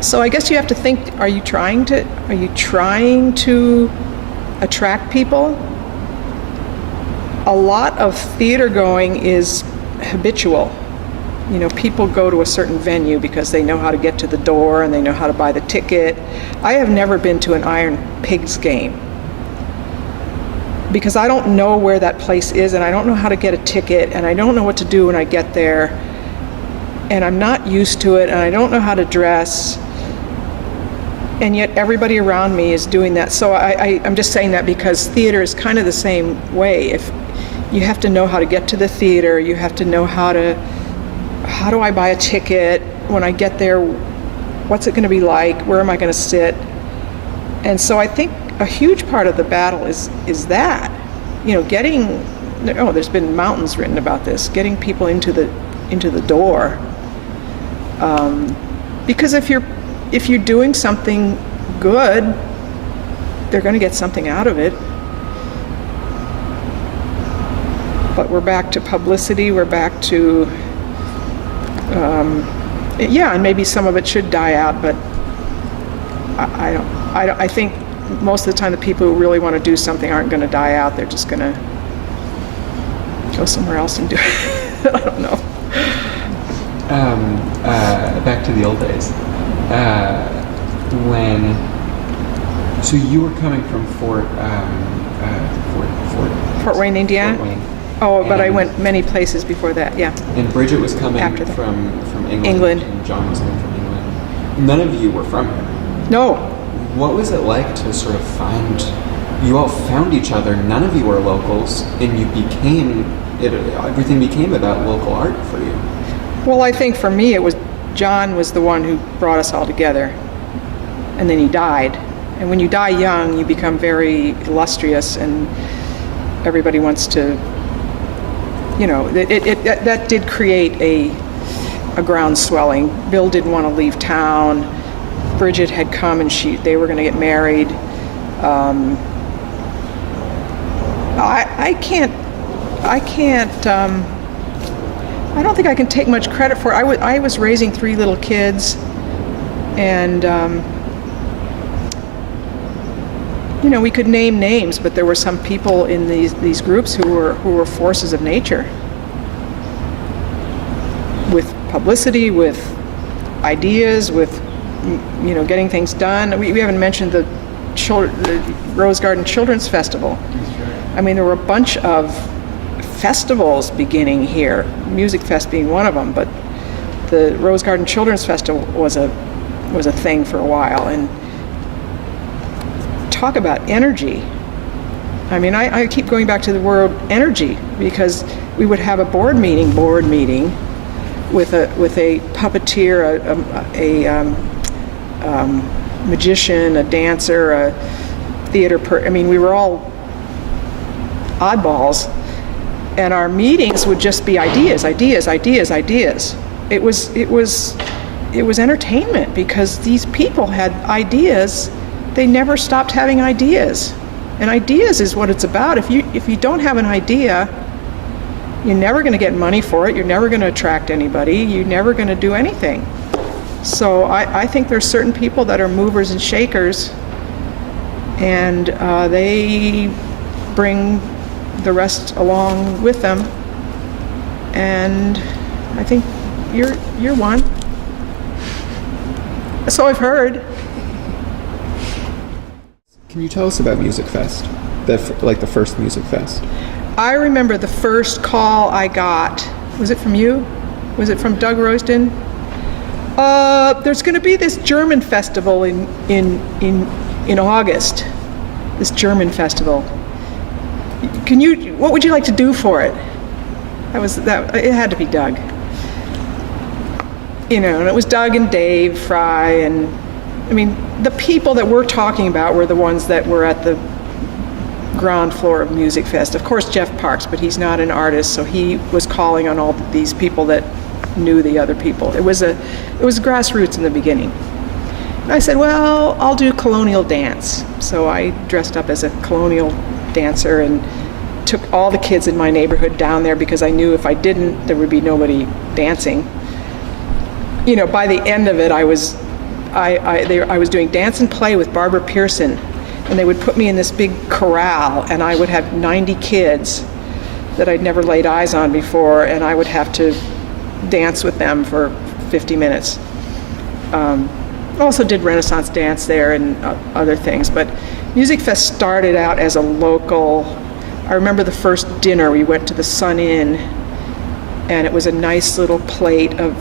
So I guess you have to think: are you trying to attract people? A lot of theater going is habitual. You know, people go to a certain venue because they know how to get to the door and they know how to buy the ticket. I have never been to an Iron Pigs game because I don't know where that place is, and I don't know how to get a ticket, and I don't know what to do when I get there, and I'm not used to it, and I don't know how to dress, and yet everybody around me is doing that. So I'm just saying that because theater is kind of the same way. If you have to know how to get to the theater, you have to know how do I buy a ticket? When I get there, what's it going to be like? Where am I going to sit? And so I think a huge part of the battle is that, you know, there's been mountains written about this, getting people into the door. Because if you're doing something good, they're going to get something out of it. But we're back to publicity. We're back to, and maybe some of it should die out. But I think most of the time the people who really want to do something aren't going to die out. They're just going to go somewhere else and do it. I don't know. Back to the old days. So you were coming from Fort Wayne, Indiana? Fort Wayne. Oh, but I went many places before that, yeah. And Bridget was coming After that. from England. England. And John was coming from England. None of you were from here. No. What was it like to sort of you all found each other, none of you were locals, and everything became about local art for you? Well, I think for me John was the one who brought us all together. And then he died. And when you die young, you become very illustrious, and everybody wants to, you know, that did create a ground swelling. Bill didn't want to leave town. Bridget had come and they were going to get married. I don't think I can take much credit for it. I was raising 3 little kids, and we could name names, but there were some people in these groups who were forces of nature, with publicity, with ideas, with getting things done. We haven't mentioned the Rose Garden Children's Festival. I mean, there were a bunch of festivals beginning here, Music Fest being one of them, but the Rose Garden Children's Festival was a thing for a while. And talk about energy. I mean, I keep going back to the word energy, because we would have a board meeting with a puppeteer, a magician, a dancer, a theater I mean, we were all oddballs, and our meetings would just be ideas. It was entertainment, because these people had ideas. They never stopped having ideas, and ideas is what it's about. If you don't have an idea, you're never going to get money for it. You're never going to attract anybody. You're never going to do anything. So I think there's certain people that are movers and shakers, and they bring the rest along with them. And I think you're one. So I've heard. Can you tell us about Music Fest? The first Music Fest. I remember the first call I got. Was it from you? Was it from Doug Royston? There's going to be this German festival in August. This German festival. What would you like to do for it? It had to be Doug. And it was Doug and Dave Fry, and I mean, the people that we're talking about were the ones that were at the ground floor of Music Fest. Of course, Jeff Parks, but he's not an artist, so he was calling on all these people that knew the other people. It was grassroots in the beginning. And I said, well, I'll do colonial dance. So I dressed up as a colonial dancer and took all the kids in my neighborhood down there, because I knew if I didn't, there would be nobody dancing. By the end of it, I was doing dance and play with Barbra Pearson, and they would put me in this big corral, and I would have 90 kids that I'd never laid eyes on before, and I would have to dance with them for 50 minutes. Also did Renaissance dance there and other things, but Music Fest started out as a local. I remember the first dinner, we went to the Sun Inn, and it was a nice little plate of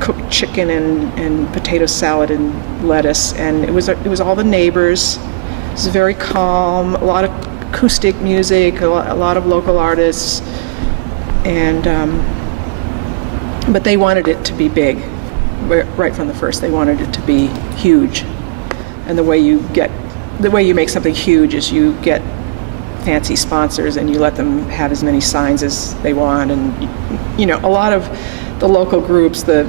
cooked chicken and potato salad and lettuce, and it was all the neighbors. It was very calm, a lot of acoustic music, a lot of local artists, and but they wanted it to be big right from the first. They wanted it to be huge, and the way you make something huge is you get fancy sponsors and you let them have as many signs as they want. And a lot of the local groups, the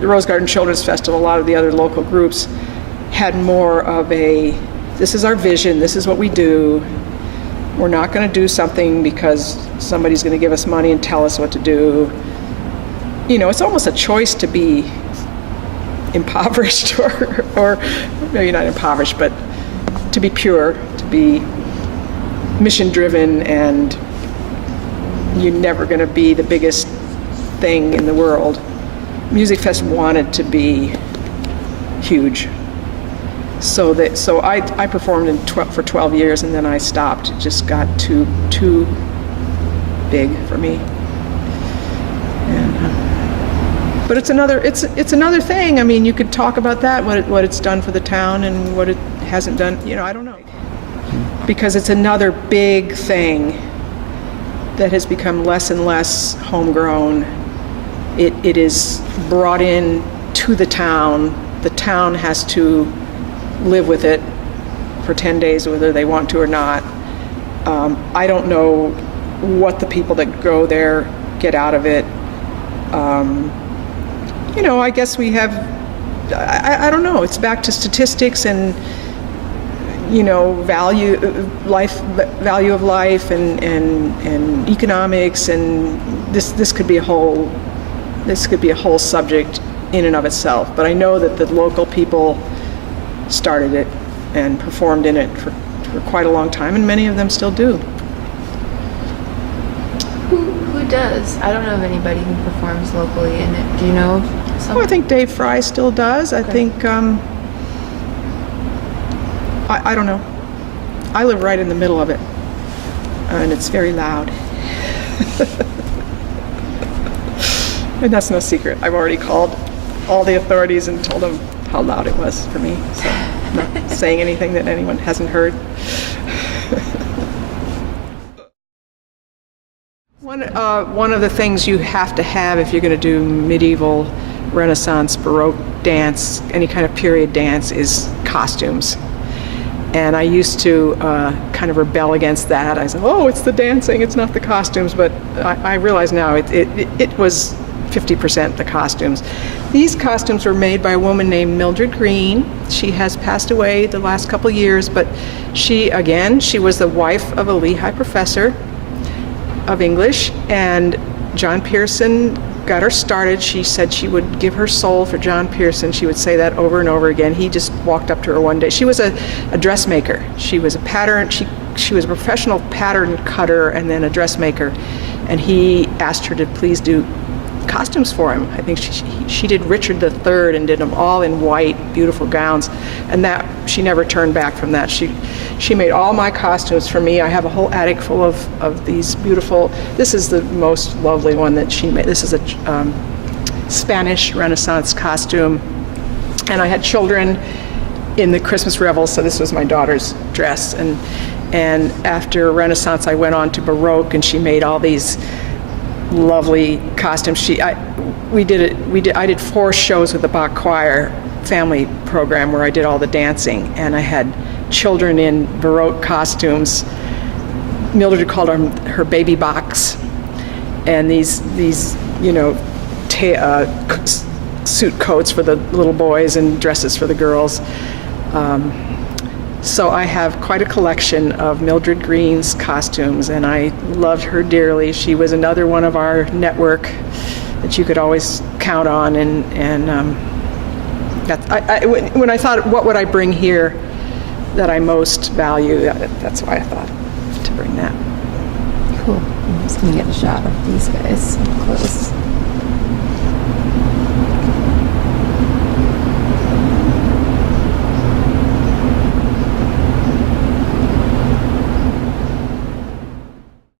Rose Garden Children's Festival, a lot of the other local groups had more of this is our vision, this is what we do. We're not going to do something because somebody's going to give us money and tell us what to do. It's almost a choice to be impoverished or maybe not impoverished, but to be pure, to be mission driven, and you're never going to be the biggest thing in the world. Music Fest wanted to be huge. So I performed for 12 years, and then I stopped. It just got too big for me. But it's another thing. I mean, you could talk about that, what it's done for the town and what it hasn't done. I don't know. Because it's another big thing that has become less and less homegrown. It is brought in to the town. The town has to live with it for 10 days, whether they want to or not. I don't know what the people that go there get out of it. you know, I guess we have, I don't know, it's back to statistics and, you know, value of life and economics, and this could be a whole subject in and of itself. But I know that the local people started it and performed in it for quite a long time, and many of them still do. Who does? I don't know of anybody who performs locally in it. Do you know someone? Well, I think Dave Fry still does. I think, I don't know. I live right in the middle of it, and it's very loud. And that's no secret. I've already called all the authorities and told them how loud it was for me. So I'm not saying anything that anyone hasn't heard. One of the things you have to have if you're going to do medieval, Renaissance, Baroque dance, any kind of period dance, is costumes. And I used to kind of rebel against that. I said, oh, it's the dancing, it's not the costumes. But I realize now it was 50% the costumes. These costumes were made by a woman named Mildred Green. She has passed away the last couple of years, but she was the wife of a Lehigh professor of English, and John Pearson got her started. She said she would give her soul for John Pearson. She would say that over and over again. He just walked up to her one day. She was a dressmaker. She was a pattern. She was a professional pattern cutter and then a dressmaker. And he asked her to please do costumes for him. I think she did Richard III and did them all in white, beautiful gowns. And that she never turned back from that. She made all my costumes for me. I have a whole attic full of these beautiful. This is the most lovely one that she made. This is a Spanish Renaissance costume. And I had children in the Christmas revel, so this was my daughter's dress. And after Renaissance, I went on to Baroque, and she made all these lovely costumes. I did 4 shows with the Bach Choir family program where I did all the dancing, and I had children in Baroque costumes. Mildred called them her baby Bachs, and these you know suit coats for the little boys and dresses for the girls. So I have quite a collection of Mildred Green's costumes, and I loved her dearly. She was another one of our network that you could always count on. And when I thought, what would I bring here that I most value, that's why I thought to bring that. Cool. I'm just going to get a shot of these guys up close.